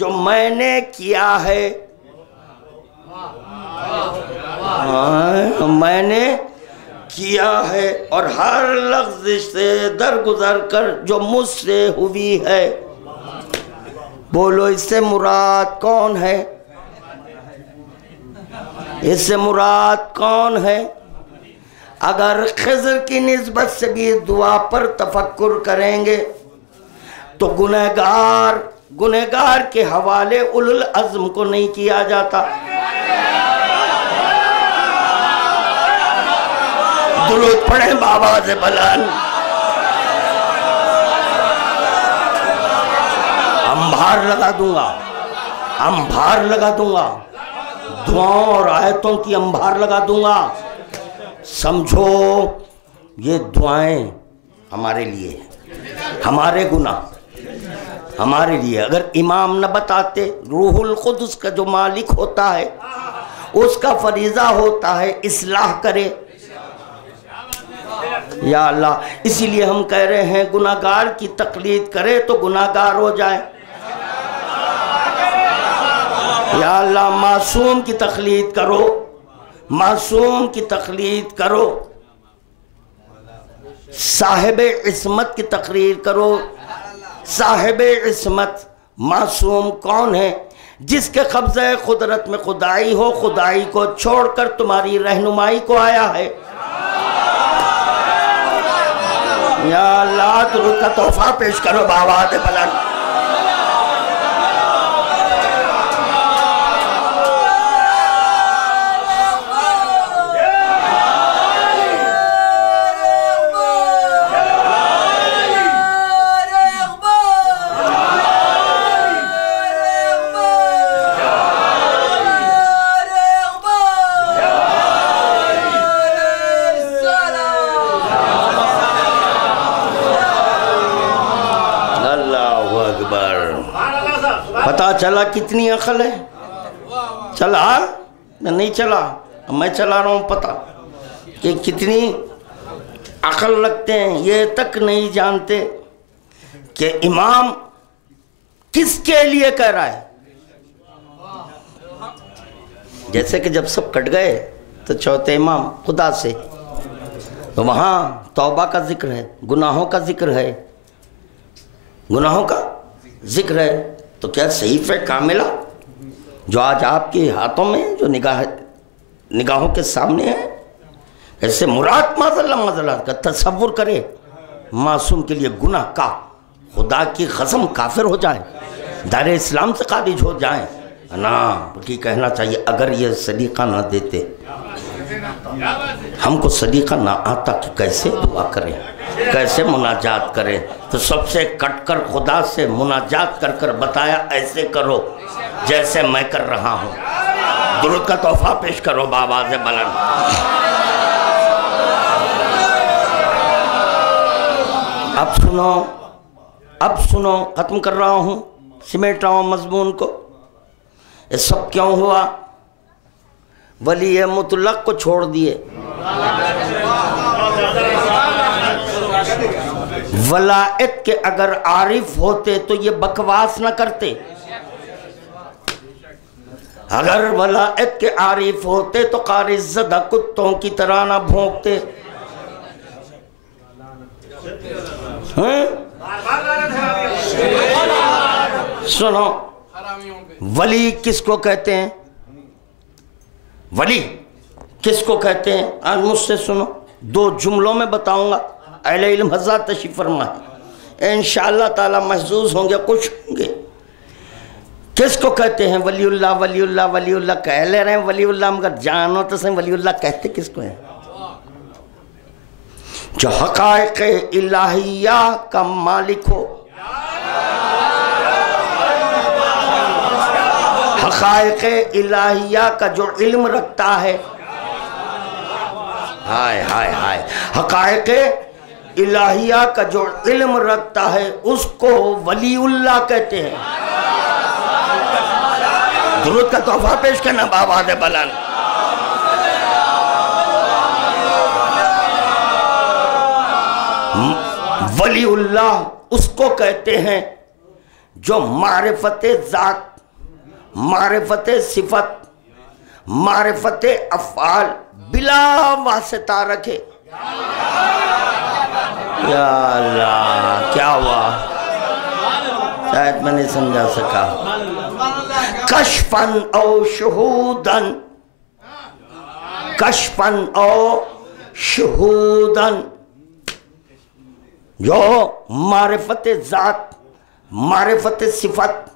جو میں نے کیا ہے، میں نے کیا ہے، اور ہر لفظ سے درگزر کر جو مجھ سے ہوئی ہے۔ بولو اس سے مراد کون ہے؟ اس سے مراد کون ہے؟ اگر خضر کی نسبت سے بھی دعا پر تفکر کریں گے تو گنہگار کے حوالے اولو العزم کو نہیں کیا جاتا۔ درود پڑھیں بآواز بلند۔ انبار لگا دوں گا، انبار لگا دوں گا، دعاؤں اور آیتوں کی انبار لگا دوں گا۔ سمجھو یہ دعائیں ہمارے لیے، ہمارے گناہ ہمارے لیے۔ اگر امام نہ بتاتے، روح القدس کا جو مالک ہوتا ہے اس کا فریضہ ہوتا ہے اصلاح کرے۔ یا اللہ، اسی لیے ہم کہہ رہے ہیں گناہگار کی تقلید کرے تو گناہگار ہو جائے۔ یا اللہ، معصوم کی تقلید کرو، معصوم کی تقلید کرو، صاحب عصمت کی تقریر کرو۔ صاحب عصمت معصوم کون ہے؟ جس کے قبضہ قدرت میں خدائی ہو، خدائی کو چھوڑ کر تمہاری رہنمائی کو آیا ہے۔ یا اللہ، درود کا تحفہ پیش کرو بآواز بلند۔ پتا چلا کتنی عقل ہے؟ چلا؟ نہیں چلا، میں چلا رہا ہوں پتا کہ کتنی عقل لگتے ہیں۔ یہ تک نہیں جانتے کہ امام کس کے لیے کہہ رہا ہے۔ جیسے کہ جب سب کٹ گئے تو چوتھے امام خدا سے، تو وہاں توبہ کا ذکر ہے، گناہوں کا ذکر ہے، گناہوں کا ذکر ہے۔ تو کیا صحیفہ کاملہ جو آج آپ کے ہاتھوں میں، جو نگاہوں کے سامنے ہے، ایسے مراد معذلہ کا تصور کرے معصوم کے لیے گناہ کا خدا کی قسم کافر ہو جائے، دار اسلام سے خارج ہو جائیں؟ نا، بلکہ کہنا چاہیے اگر یہ صدیقہ نہ دیتے، ہم کو صدیقہ نہ آتا کہ کیسے دعا کریں، کیسے مناجات کریں، تو سب سے کٹ کر خدا سے مناجات کر کر بتایا ایسے کرو جیسے میں کر رہا ہوں۔ درود کا تحفہ پیش کرو بآواز بلند۔ اب سنو، ختم کر رہا ہوں، سمیٹ رہا ہوں مضمون کو۔ یہ سب کیوں ہوا؟ ولی مطلق کو چھوڑ دیے، ولایت کے اگر عارف ہوتے تو یہ بکواس نہ کرتے، اگر ولایت کے عارف ہوتے تو قاری زدہ کتوں کی طرح نہ بھونکتے۔ سنو، ولی کس کو کہتے ہیں؟ ولی کس کو کہتے ہیں؟ آج مجھ سے سنو، 2 جملوں میں بتاؤں گا، اہل علم حضرات تشریف فرمائے، انشاءاللہ تعالی محظوظ ہوں گے، خوش ہوں گے۔ کس کو کہتے ہیں؟ ولی اللہ، ولی اللہ، ولی اللہ کہہ لے رہے ہیں، ولی اللہ، مگر جانو تو صحیح ولی اللہ کہتے کس کو ہیں؟ جو حقائق الہیہ کا مالک ہو، حقائق الہیہ کا جو علم رکھتا ہے، ہائے ہائے ہائے، حقائق الہیہ کا جو علم رکھتا ہے اس کو ولی اللہ کہتے ہیں۔ درود کا تحفہ پیش کرنا بآواز بلند۔ ولی اللہ اس کو کہتے ہیں جو معرفت ذات، معرفت صفت، معرفت افعال بلا واسطہ رکھے۔ یا اللہ کیا ہوا، شاید میں نہیں سمجھا سکا۔ کشفاً او شہوداً، کشفاً او شہوداً، جو معرفت ذات، معرفت صفت،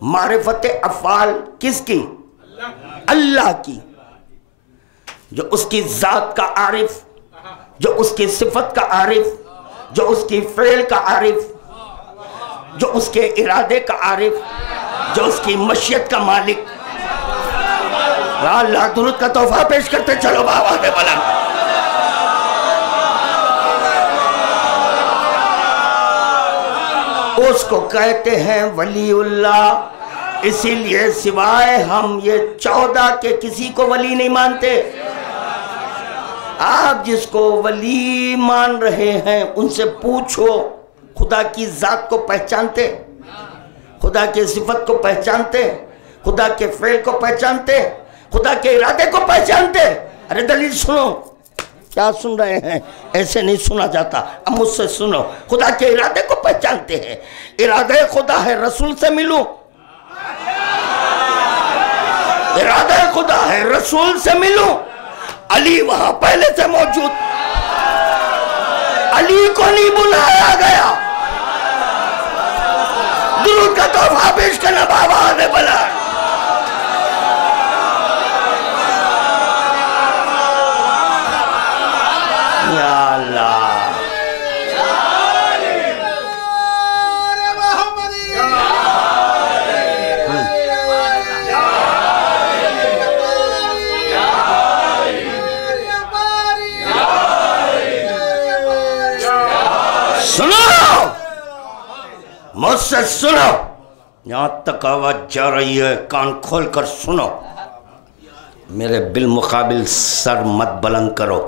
معرفت افعال کس کی؟ اللہ کی، جو اس کی ذات کا عارف، جو اس کی صفت کا عارف، جو اس کی فعل کا عارف، جو اس کے ارادے کا عارف، جو اس کی مشیت کا مالک۔ اللہ درود کا تحفہ پیش کرتے چلو بابا دے بلند۔ اس کو کہتے ہیں ولی اللہ۔ اسی لیے سوائے ہم یہ 14 کے کسی کو ولی نہیں مانتے۔ آپ جس کو ولی مان رہے ہیں ان سے پوچھو خدا کی ذات کو پہچانتے، خدا کی صفت کو پہچانتے، خدا کے فعل کو پہچانتے، خدا کے ارادے کو پہچانتے؟ ارے دلیل سنو، کیا سن رہے ہیں؟ ایسے نہیں سنا جاتا، اب مجھ سے سنو۔ خدا کے ارادے کو پہچانتے ہیں، ارادے خدا ہے رسول سے ملو، ارادہ خدا ہے رسول سے ملو۔ علی وہاں پہلے سے موجود، علی کو نہیں بلایا گیا۔ درود کا تحفہ پیش کرنا بابا نے بلا۔ یا اللہ سنو، مجھ سے سنو، یہاں تک آواز جا رہی ہے، کان کھول کر سنو، میرے بالمقابل سر مت بلند کرو،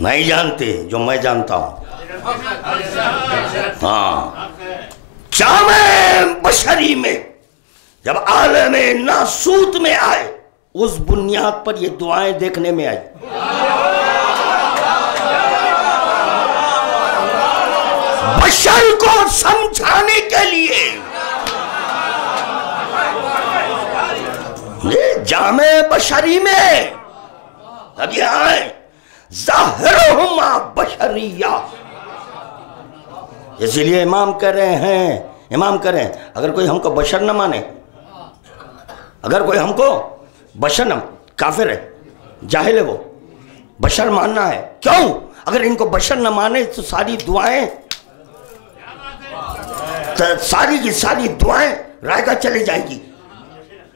نہیں جانتے جو میں جانتا ہوں۔ ہاں، جامع بشری میں جب عالم ناسوت میں آئے، اس بنیاد پر یہ دعائیں دیکھنے میں آئی۔ بشر کو سمجھانے کے لیے جامع بشری میں اب یہ آئے، ظاہرہما بشریہ، اسی لیے امام کہہ رہے ہیں اگر کوئی ہم کو بشر نہ مانے، اگر کوئی ہم کو بشر نہ، کافر ہے، جاہل ہے، وہ بشر ماننا ہے۔ کیوں؟ اگر ان کو بشر نہ مانے تو ساری دعائیں، ساری کی ساری دعائیں رائگاں چلے جائے گی۔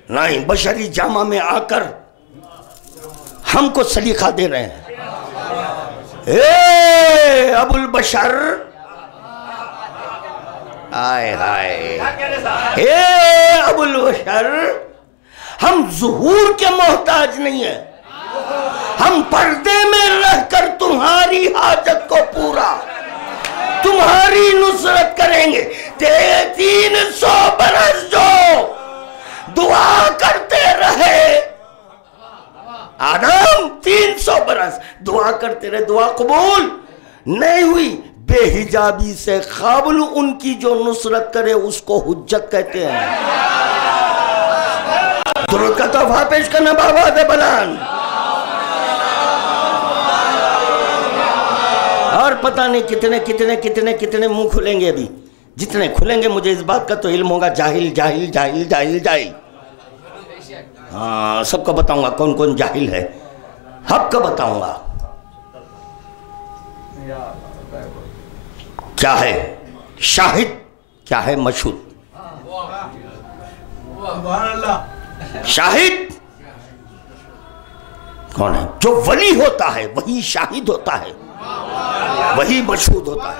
نہیں، بشری جامع میں آ کر ہم کو سلیقہ دے رہے ہیں۔ اے ابو البشر، آئے ہائے، اے ابو البشر، ہم ظہور کے محتاج نہیں ہیں، ہم پردے میں رہ کر تمہاری حاجت کو پورا، تمہاری نصرت کریں گے۔ 300 برس جو دعا کرتے رہے، آدم 300 برس دعا کرتے رہے، دعا قبول نہیں ہوئی، بے حجابی سے قابل ان کی جو نصرت کرے اس کو حجت کہتے ہیں۔ درود کا تحفہ پیش کرنا بابا دے بلان۔ اور پتہ نہیں کتنے منہ کھلیں گے، ابھی جتنے کھلیں گے مجھے اس بات کا تو علم ہوگا، جاہل جاہل جاہل جاہل جاہل۔ ہاں، سب کو بتاؤں گا کون کون جاہل ہے، حق کا بتاؤں گا۔ کیا ہے شاہد، کیا ہے مشہود؟ شاہد کون ہے؟ جو ولی ہوتا ہے وہی شاہد ہوتا ہے، وہی مشہود ہوتا ہے۔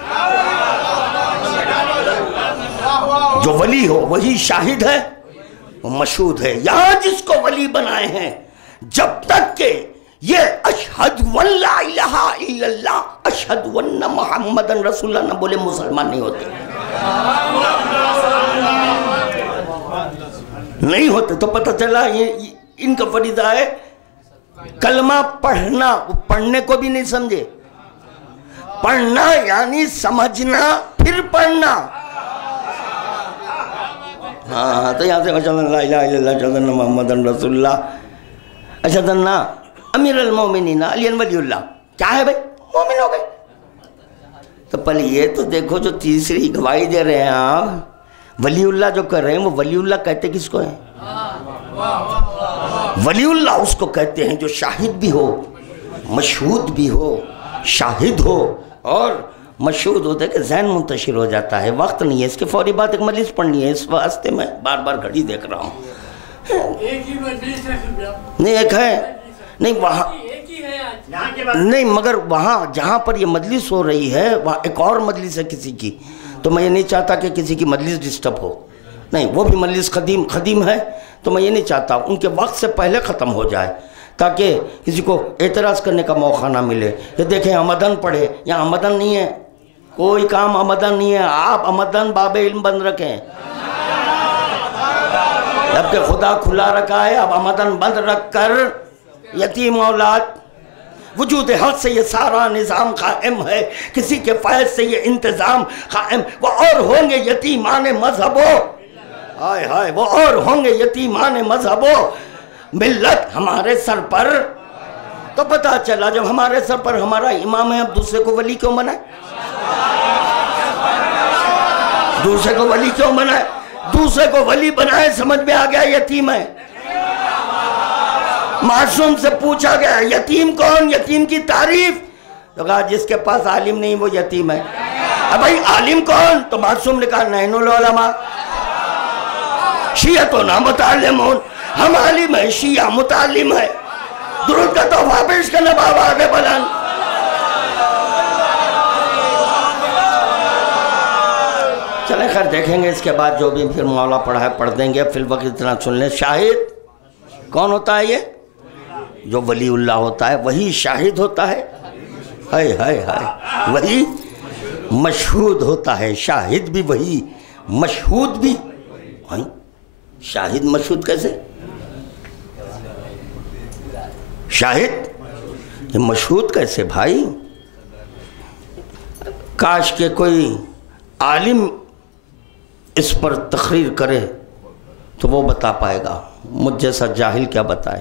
جو ولی ہو وہی شاہد ہے، وہ مشہود ہے۔ یہاں جس کو ولی بنائے ہیں، جب تک کہ یہ اشہد ان لا الہ الا اللہ اشہد ان محمد رسول اللہ نہ بولے مسلمان نہیں ہوتے، نہیں ہوتے۔ تو پتہ چلا یہ ان کا فریضہ ہے کلمہ پڑھنا، پڑھنے کو بھی نہیں سمجھے، پڑھنا یعنی سمجھنا پھر پڑھنا۔ ہاں تو یہاں سے اشہد ان لا الہ الا اللہ اشہد ان محمد رسول اللہ اشہد ان امیر المومنین علی ولی اللہ، کیا ہے بھائی؟ مومن ہو گئے۔ تو پہلے یہ تو دیکھو جو تیسری گواہی دے رہے ہیں آپ، ولی اللہ جو کر رہے ہیں وہ ولی اللہ کہتے کس کو ہیں؟ ولی اللہ اس کو کہتے ہیں جو شاہد بھی ہو، مشہود بھی ہو، شاہد ہو اور مشہود ہوتا ہے کہ ذہن منتشر ہو جاتا ہے، وقت نہیں ہے اس کے، فوری بات ایک مجلس پڑھنی ہے، اس واسطے میں بار بار گھڑی دیکھ رہا ہوں۔ نہیں ایک ہے، نہیں وہاں نہیں، مگر وہاں جہاں پر یہ مجلس ہو رہی ہے وہاں ایک اور مجلس ہے کسی کی، تو میں یہ نہیں چاہتا کہ کسی کی مجلس ڈسٹرب ہو، نہیں وہ بھی مجلس قدیم ہے، تو میں یہ نہیں چاہتا ان کے وقت سے پہلے ختم ہو جائے تاکہ کسی کو اعتراض کرنے کا موقع نہ ملے۔ یہ دیکھیں آمدن پڑھے، یہاں آمدن نہیں ہے، کوئی کام آمدن نہیں ہے، آپ آمدن باب علم بند رکھیں، جب کہ خدا کھلا رکھا ہے، اب آمدن بند رکھ کر یتیم اولاد، وجود حق سے یہ سارا نظام قائم ہے، کسی کے فیض سے یہ انتظام قائم، وہ اور ہوں گے یتیمان مذہبوں، ہائے ہائے وہ اور ہوں گے یتیمان مذہبوں، ملت ہمارے سر پر۔ تو پتہ چلا جب ہمارے سر پر ہمارا امام ہے، اب دوسرے کو ولی کیوں بنائے؟ دوسرے کو ولی کیوں بنائے؟ دوسرے کو ولی بنائے، سمجھ میں آ گیا یتیم ہے۔ معصوم سے پوچھا گیا یتیم کون؟ یتیم کی تعریف، تو کہا جس کے پاس عالم نہیں وہ یتیم ہے۔ اب بھائی عالم کون؟ تو معصوم نے کہا نحن العلماء شیعتنا متعلمون، ہم عالم ہیں، شیعہ متعلم ہے۔ درود کا تحفہ پیش کرنا بابا آگے بلند۔ چلیں خیر دیکھیں گے اس کے بعد جو بھی پھر مولا پڑھا ہے پڑھ دیں گے، فی الوقت اتنا سن لیں۔ شاہد کون ہوتا ہے؟ یہ جو ولی اللہ ہوتا ہے وہی شاہد ہوتا ہے، ہائے ہائے ہائے، وہی مشہود ہوتا ہے، شاہد بھی وہی، مشہود بھی۔ شاہد مشہود کیسے؟ شاہد یہ مشہود کیسے بھائی؟ کاش کہ کوئی عالم اس پر تقریر کرے تو وہ بتا پائے گا، مجھ جیسا جاہل کیا بتائے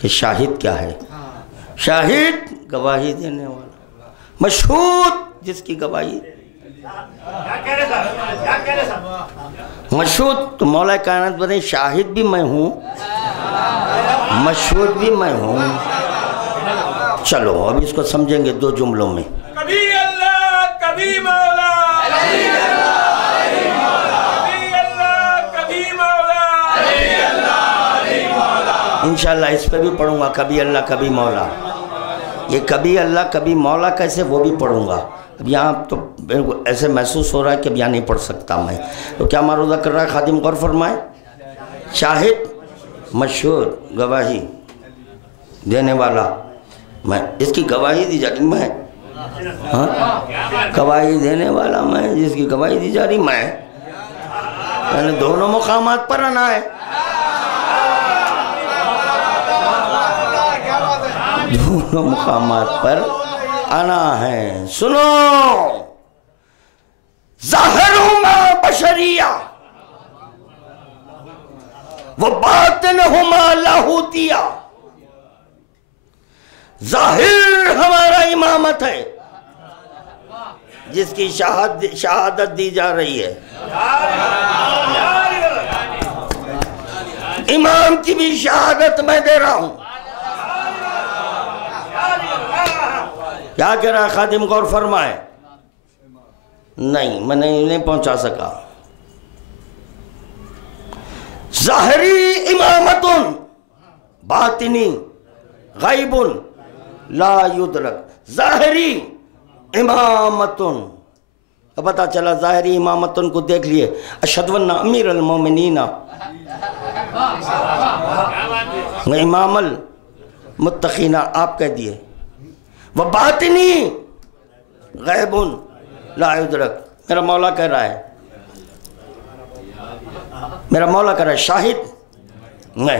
کہ شاہد کیا ہے۔ شاہد گواہی دینے والا، مشہود جس کی گواہی، مشہود تو مولا کائنات بتائیں شاہد بھی میں ہوں، مشہود بھی میں ہوں۔ چلو اب اس کو سمجھیں گے دو جملوں میں۔ کبھی اللہ کبھی مولا، کبھی اللہ کبھی مولا، انشاءاللہ اس پہ بھی پڑھوں گا کبھی اللہ کبھی مولا۔ یہ کبھی اللہ کبھی مولا کیسے وہ بھی پڑھوں گا۔ اب یہاں تو ایسے محسوس ہو رہا ہے کہ اب یہاں نہیں پڑھ سکتا میں، تو کیا معروضہ کر رہا ہے خادم؟ غور فرمائے۔ شاہد مشہود گواہی دینے والا، میں اس کی گواہی دی جا رہی، میں گواہی دینے والا میں، جس کی گواہی دی جا رہی میں، یعنی دونوں مقامات پر آنا ہے، دونوں مقامات پر آنا ہے۔ سنو، ظاہرہما بشریہ وہ باطنہما لاہوتیہ۔ ظاہر ہمارا امامت ہے جس کی شہادت دی جا رہی ہے، امام کی بھی شہادت میں دے رہا ہوں۔ کیا کہہ رہا ہے خادم؟ غور فرمائے۔ نہیں میں نہیں پہنچا سکا۔ ظاہری امامت باطنی غیب لا یدرک، ظاہری امامت، پتا چلا ظاہری امامت کو دیکھ لیے، اشہد ان امیر المومنین امام متقینہ آپ کہہ دیے وباطنی غیب لا یدرک. میرا مولا کہہ رہا ہے، میرا مولا کہہ رہا ہے شاہد میں،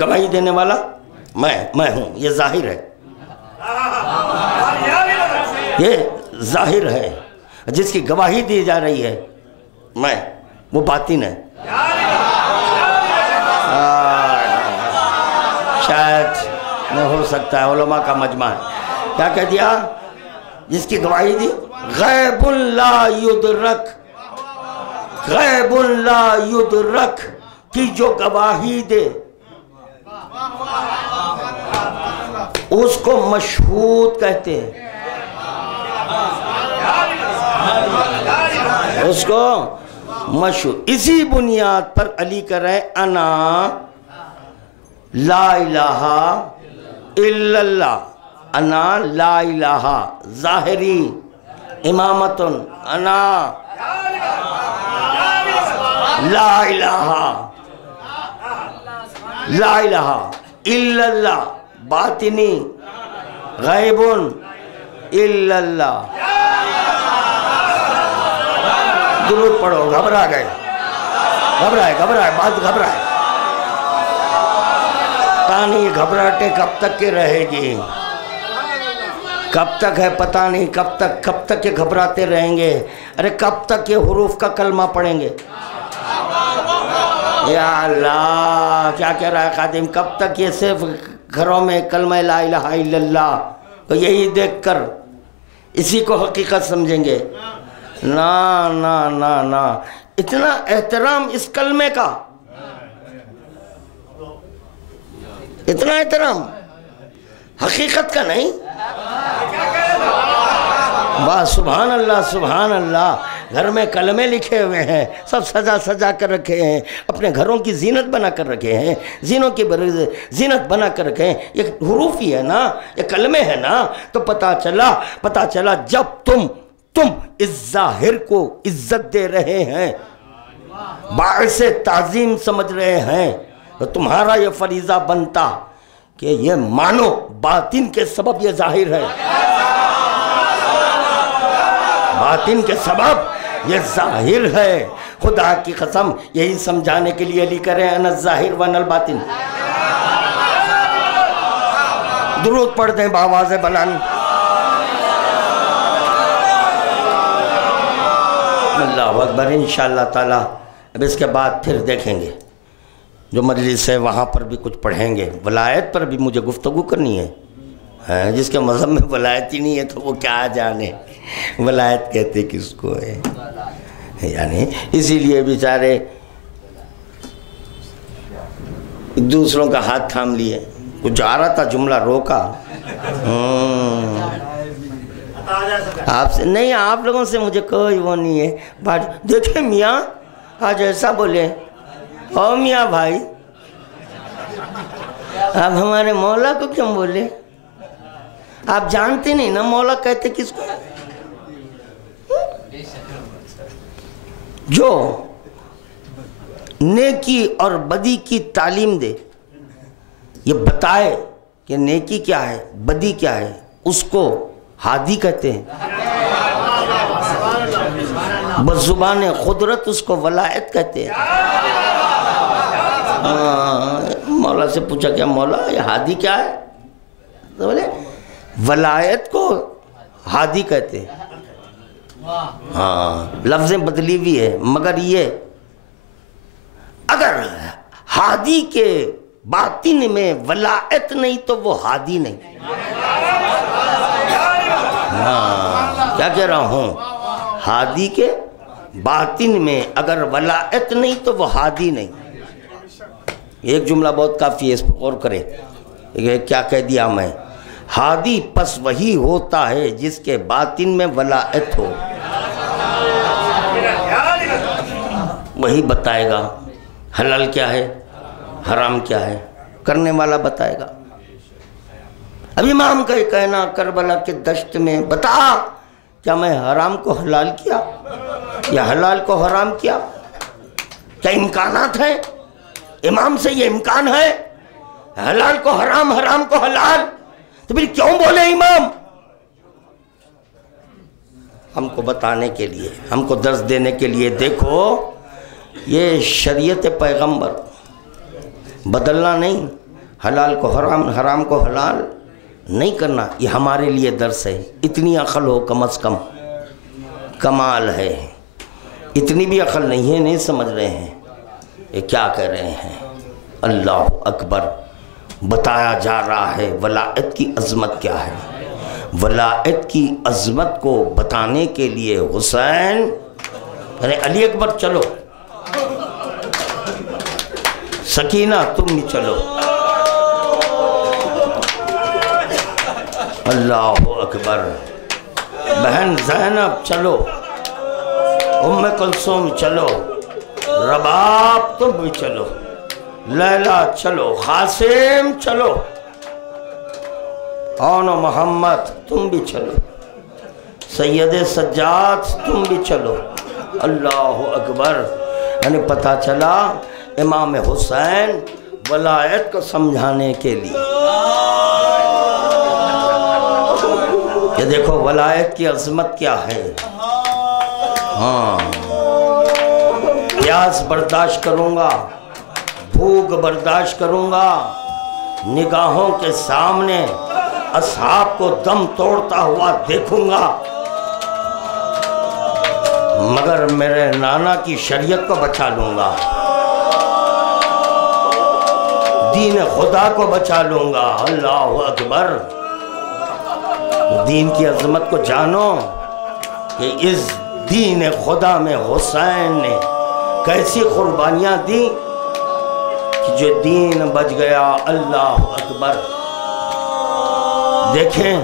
گواہی دینے والا میں ہوں. یہ ظاہر ہے، یہ ظاہر ہے. جس کی گواہی دی جا رہی ہے میں، وہ باطن ہے. شاید نہ ہو سکتا ہے، علماء کا مجمع ہے. کیا کہہ دیا؟ جس کی گواہی دی غیب لا یدرک، غیب لا یدرک کی جو گواہی دے اس کو مشہود کہتے ہیں. اس کو مشہود. اسی بنیاد پر علی کہہ رہے ہیں انا لا الہ الا اللہ. انا لا الہ ظاہری امامت، انا لا الہ لا الہ الا اللہ باطنی غیب الا اللہ. درود پڑھو. گھبرا گئے، گھبرائے بات گھبرائے. پتہ نہیں یہ گھبراہٹیں کب تک کے رہے گی، کب تک ہے پتہ نہیں، کب تک یہ گھبراتے رہیں گے. ارے کب تک یہ حروف کا کلمہ پڑھیں گے؟ یا اللہ کیا کہہ رہا ہے خادم؟ کب تک یہ صرف گھروں میں کلمہ لا الہ الا اللہ تو یہی دیکھ کر اسی کو حقیقت سمجھیں گے؟ نا نا نا نا. اتنا احترام اس کلمے کا، اتنا احترام حقیقت کا نہیں. واہ سبحان اللہ سبحان اللہ. گھر میں کلمے لکھے ہوئے ہیں، سب سجا کر رکھے ہیں، اپنے گھروں کی زینت بنا کر رکھے ہیں، زینوں کی زینت بنا کر رکھے ہیں. یہ حروف ہی ہے نا، یہ کلمے ہیں نا. تو پتا چلا جب تم اس ظاہر کو عزت دے رہے ہیں، باعث تعظیم سمجھ رہے ہیں، تو تمہارا یہ فریضہ بنتا کہ یہ مانو باطن کے سبب یہ ظاہر ہے، باطن کے سبب یہ ظاہر ہے. خدا کی قسم یہی سمجھانے کے لیے علی کریں انا الظاہر وانا الباطن. درود پڑھ دیں بآواز بلند. اللہ اکبر. انشاءاللہ تعالی اب اس کے بعد پھر دیکھیں گے جو مجلس ہے وہاں پر بھی کچھ پڑھیں گے. ولایت پر بھی مجھے گفتگو کرنی ہے. جس کے مذہب میں ولایت ہی نہیں ہے تو وہ کیا جانے ولایت کہتے کس کو ہے. یعنی اسی لیے بیچارے دوسروں کا ہاتھ تھام لیے. کچھ جا رہا تھا جملہ روکا. آپ سے نہیں، آپ لوگوں سے مجھے کوئی وہ نہیں ہے. دیکھیں میاں آج ایسا بولے، او میاں بھائی آپ ہمارے مولا کو کیوں بولے؟ آپ جانتے نہیں نا مولا کہتے کس کو؟ جو نیکی اور بدی کی تعلیم دے، یہ بتائے کہ نیکی کیا ہے بدی کیا ہے، اس کو ہادی کہتے ہیں. بزبان قدرت اس کو ولایت کہتے ہیں. مولا سے پوچھا کیا مولا یہ ہادی کیا ہے؟ تو بولے ولایت کو ہادی کہتے ہیں. لفظیں بدلی بھی ہے، مگر یہ اگر ہادی کے باطن میں ولایت نہیں تو وہ ہادی نہیں. کیا کہہ رہا ہوں؟ ہادی کے باطن میں اگر ولایت نہیں تو وہ ہادی نہیں. ایک جملہ بہت کافی ہے، اس پر غور کریں. کیا کہہ دیا میں؟ ہادی پس وہی ہوتا ہے جس کے باطن میں ولایت ہو، وہی بتائے گا حلال کیا ہے حرام کیا ہے، کرنے والا بتائے گا. اب امام کا یہ کہنا کربلا کے دشت میں بتا کیا میں حرام کو حلال کیا یا حلال کو حرام کیا؟ کیا امکانات ہیں؟ امام سے یہ امکان ہے؟ حلال کو حرام، حرام کو حلال، تو پھر کیوں بولے امام؟ ہم کو بتانے کے لیے، ہم کو درس دینے کے لیے۔ دیکھو یہ شریعت پیغمبر بدلنا نہیں، حلال کو حرام، حرام کو حلال نہیں کرنا، یہ ہمارے لیے درس ہے۔ اتنی عقل ہو کم از کم، کمال ہے۔ اتنی بھی عقل نہیں ہے، نہیں سمجھ رہے ہیں یہ کیا کہہ رہے ہیں۔ اللہ اکبر، بتایا جا رہا ہے ولایت کی عظمت کیا ہے۔ ولایت کی عظمت کو بتانے کے لیے حسین، ارے علی اکبر چلو، سکینہ تم بھی چلو، اللہ اکبر، بہن زینب چلو، ام کلثوم چلو، رباب تم بھی چلو، لیلا چلو، قاسم چلو، آن و محمد تم بھی چلو، سید سجاد تم بھی چلو، اللہ اکبر۔ یعنی پتہ چلا امام حسین ولایت کو سمجھانے کے لیے، یہ دیکھو ولایت کی عظمت کیا ہے۔ ہاں، پیاس برداشت کروں گا، بھوک برداشت کروں گا، نگاہوں کے سامنے اصحاب کو دم توڑتا ہوا دیکھوں گا، مگر میرے نانا کی شریعت کو بچا لوں گا، دین خدا کو بچا لوں گا۔ اللہ اکبر۔ دین کی عظمت کو جانو کہ اس دین خدا میں حسین نے کیسی قربانیاں دی کہ جو دین بچ گیا۔ اللہ اکبر۔ دیکھیں،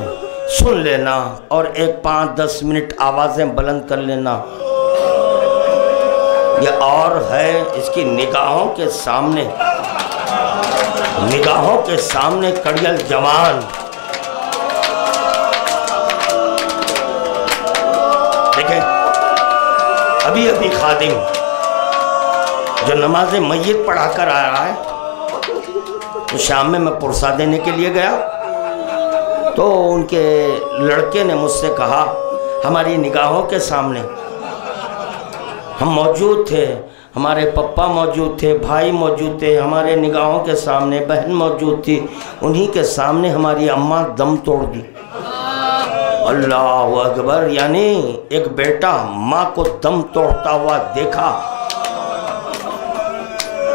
سن لینا اور ایک 5-10 منٹ آوازیں بلند کر لینا۔ یہ اور ہے اس کی نگاہوں کے سامنے، نگاہوں کے سامنے کڑیل جوان۔ دیکھیں، ابھی خادم جو نماز میت پڑھا کر آیا ہے، تو شام میں پرسا دینے کے لیے گیا تو ان کے لڑکے نے مجھ سے کہا، ہماری نگاہوں کے سامنے ہم موجود تھے، ہمارے پپا موجود تھے، بھائی موجود تھے، ہمارے نگاہوں کے سامنے بہن موجود تھی، انہی کے سامنے ہماری اماں دم توڑ دی۔ اللہ اکبر۔ یعنی ایک بیٹا ماں کو دم توڑتا ہوا دیکھا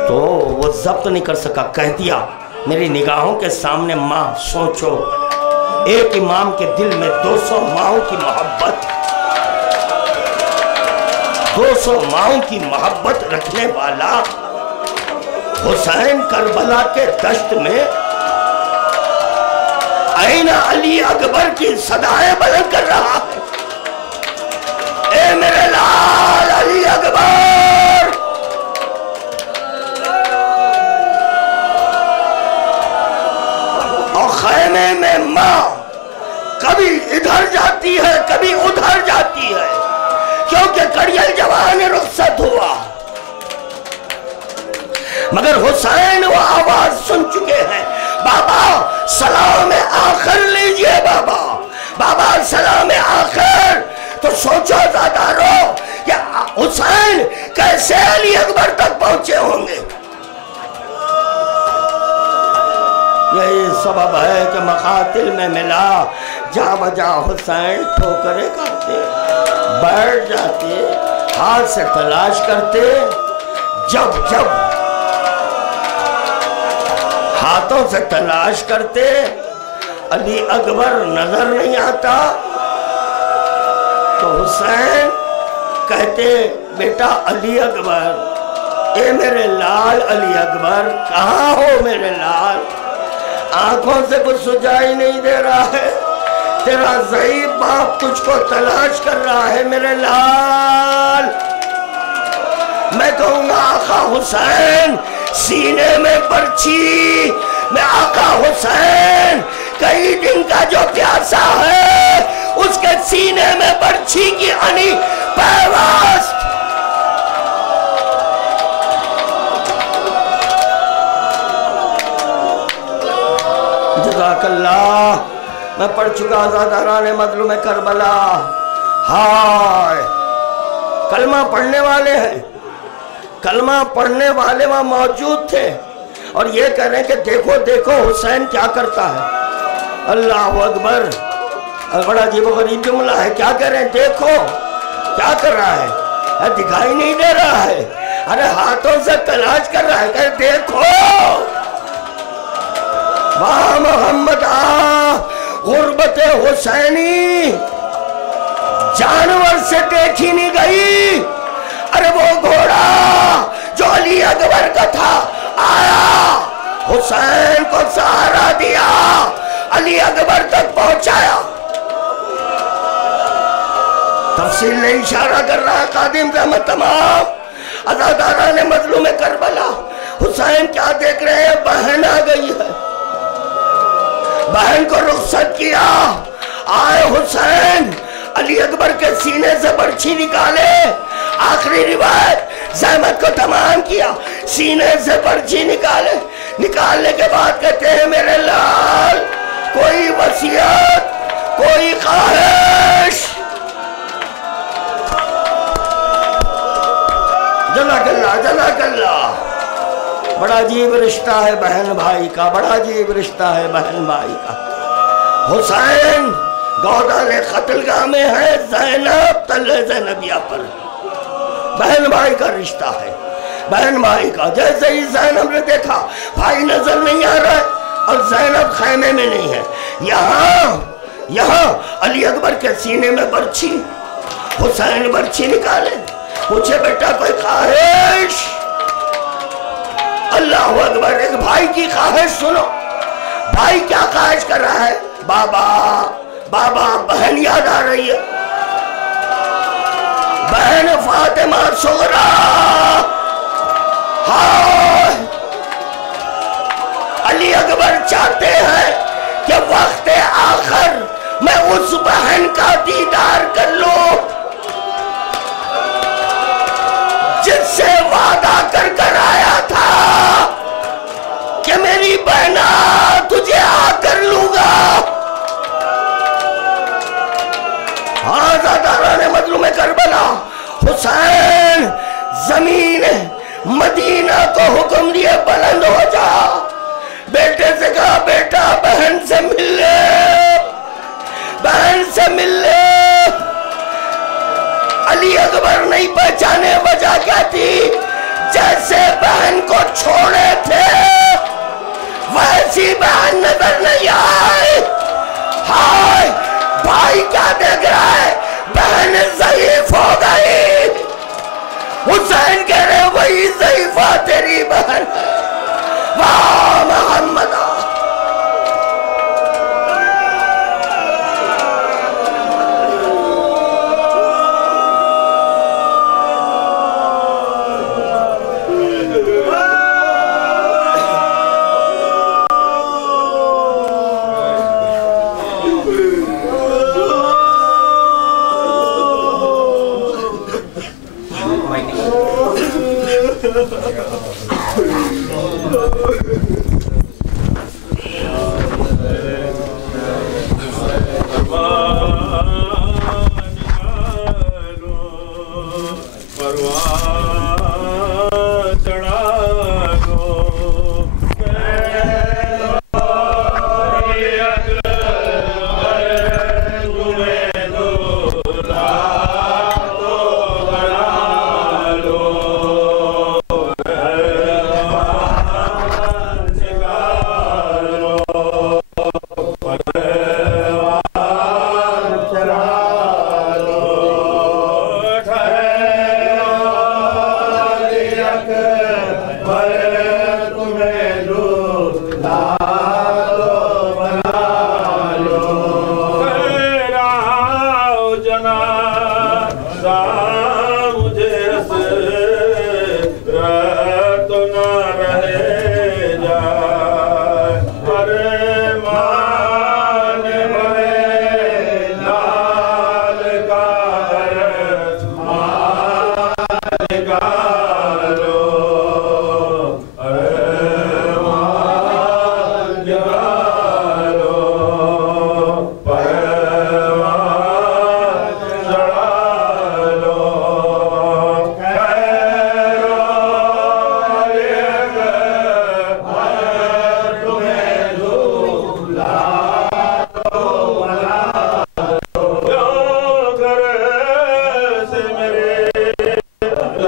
تو وہ ضبط نہیں کر سکا، کہہ دیا میری نگاہوں کے سامنے ماں۔ سوچو، ایک امام کے دل میں 200 ماؤں کی محبت، 200 ماؤں کی محبت رکھنے والا حسین کربلا کے دشت میں آئینہ علی اکبر کی صدائیں بلند کر رہا ہے، اے میرے لال علی اکبر۔ اور خیمے میں ماں کبھی ادھر جاتی ہے کبھی ادھر جاتی ہے، کیونکہ کڑیل جوان رخصت ہوا، مگر حسین وہ آواز سن چکے ہیں، بابا سلام آخر لیجئے، بابا سلام آخر۔ تو سوچو زادارو کہ حسین کیسے علی اکبر تک پہنچے ہوں گے۔ یہی سبب ہے کہ مقاتل میں ملا، جا بجا حسین ٹھوکرے کھاتے، بیٹھ جاتے، ہاتھ سے تلاش کرتے، جب ہاتھوں سے تلاش کرتے علی اکبر نظر نہیں آتا تو حسین کہتے، بیٹا علی اکبر، اے میرے لال علی اکبر، کہاں ہو میرے لال؟ آنکھوں سے کچھ سجائی نہیں دے رہا ہے، تیرا ضعیف باپ تجھ کو تلاش کر رہا ہے میرے لال۔ میں کہوں گا آقا حسین سینے میں برچھی، میں آقا حسین کئی دن کا جو پیاسا ہے اس کے سینے میں برچھی کی انی پیوست۔ جزاک اللہ. میں پڑھ چکا آزاداران مظلوم کربلا. ہائے کلمہ پڑھنے والے ہیں، کلمہ پڑھنے والے وہاں موجود تھے اور یہ کہہ رہے ہیں کہ دیکھو دیکھو حسین کیا کرتا ہے. اللہ اکبر. بڑا عجیب و غریب جملہ ہے. کیا کہہ رہے ہیں؟ دیکھو کیا کر رہا ہے. دکھائی نہیں دے رہا ہے. ارے ہاتھوں سے تلاش کر رہا ہے کہ دیکھو واہ محمد غربت حسینی جانور سے دیکھی نہیں گئی. ارے وہ گھوڑا جو علی اکبر کا تھا آیا، حسین کو سہارا دیا، علی اکبر تک پہنچایا. تفصیل نے اشارہ کر رہا ہے قادم زحمت تمام. عزاداران مظلوم کربلا حسین کیا دیکھ رہے ہیں؟ بہن آ گئی ہے. بہن کو رخصت کیا. آئے حسین، علی اکبر کے سینے سے برچھی نکالے. آخری روایت زحمت کو تمام کیا، سینے سے برچھی نکالے. نکالنے کے بعد کہتے ہیں میرے لال کوئی وصیت، کوئی خواہش. جزاک اللہ جزاک اللہ. بڑا عجیب رشتہ ہے بہن بھائی کا، بڑا عجیب رشتہ ہے بہن بھائی کا. حسین گودال قتل گاہ میں ہے، زینب تلے زینبیہ پر. بہن بھائی کا رشتہ ہے، بہن بھائی کا. جیسے ہی زینب نے دیکھا بھائی نظر نہیں آ رہا ہے اور زینب خیمے میں نہیں ہے، یہاں علی اکبر کے سینے میں برچھی. حسین برچھی نکالے، پوچھے بیٹا کوئی خواہش؟ اللہ اکبر. ایک بھائی کی خواہش سنو. بھائی کیا خواہش کر رہا ہے؟ بابا بابا بہن یاد آ رہی ہے، بہن فاطمہ صغرا. ہائے علی اکبر چاہتے ہیں کہ وقت آخر میں اس بہن کا دیدار کر لوں جس سے وعدہ کر آیا تھا کہ میری بہنا تجھے آ کر لوں گا. عزاداران مظلوم کربلا حسین زمین مدینہ کو حکم دیے بلند ہو جا. بیٹے سے کہا بیٹا بہن سے مل لے، بہن سے مل لے. علی اکبر نہیں پہچانے. وجہ کیا تھی؟ جیسے بہن کو چھوڑے تھے ویسی بہن نظر نہیں آئی. ہائے بھائی کیا دیکھ رہا ہے؟ بہن ضعیف ہو گئی. حسین کہہ رہے وہی ضعیفہ تیری بہن ہے. واہ محمد.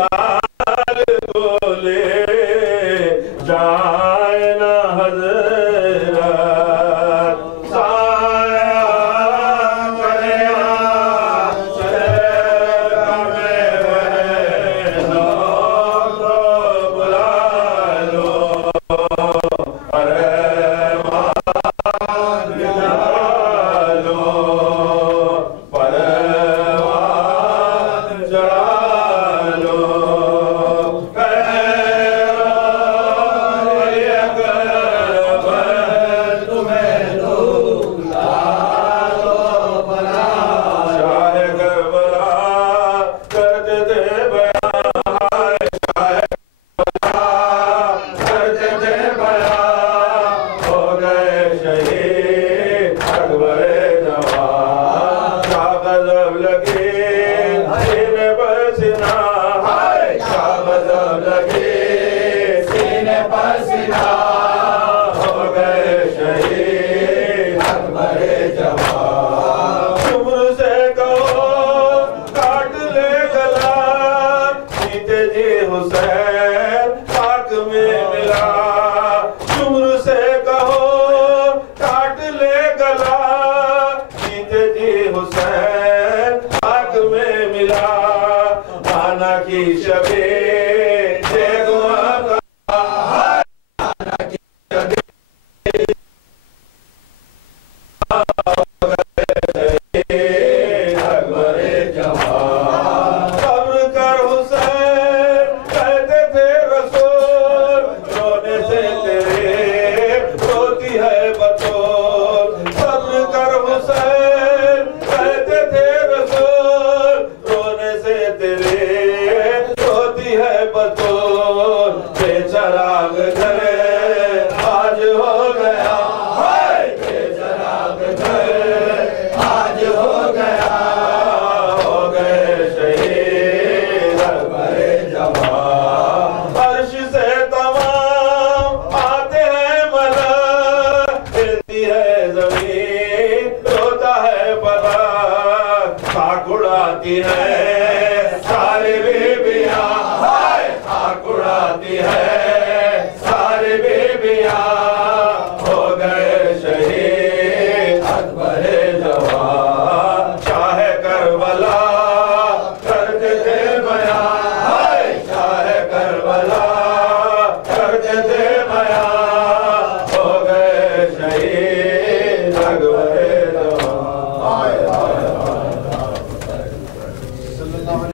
بلال بولے جائے نہ حضرت سایہ کرے چراغ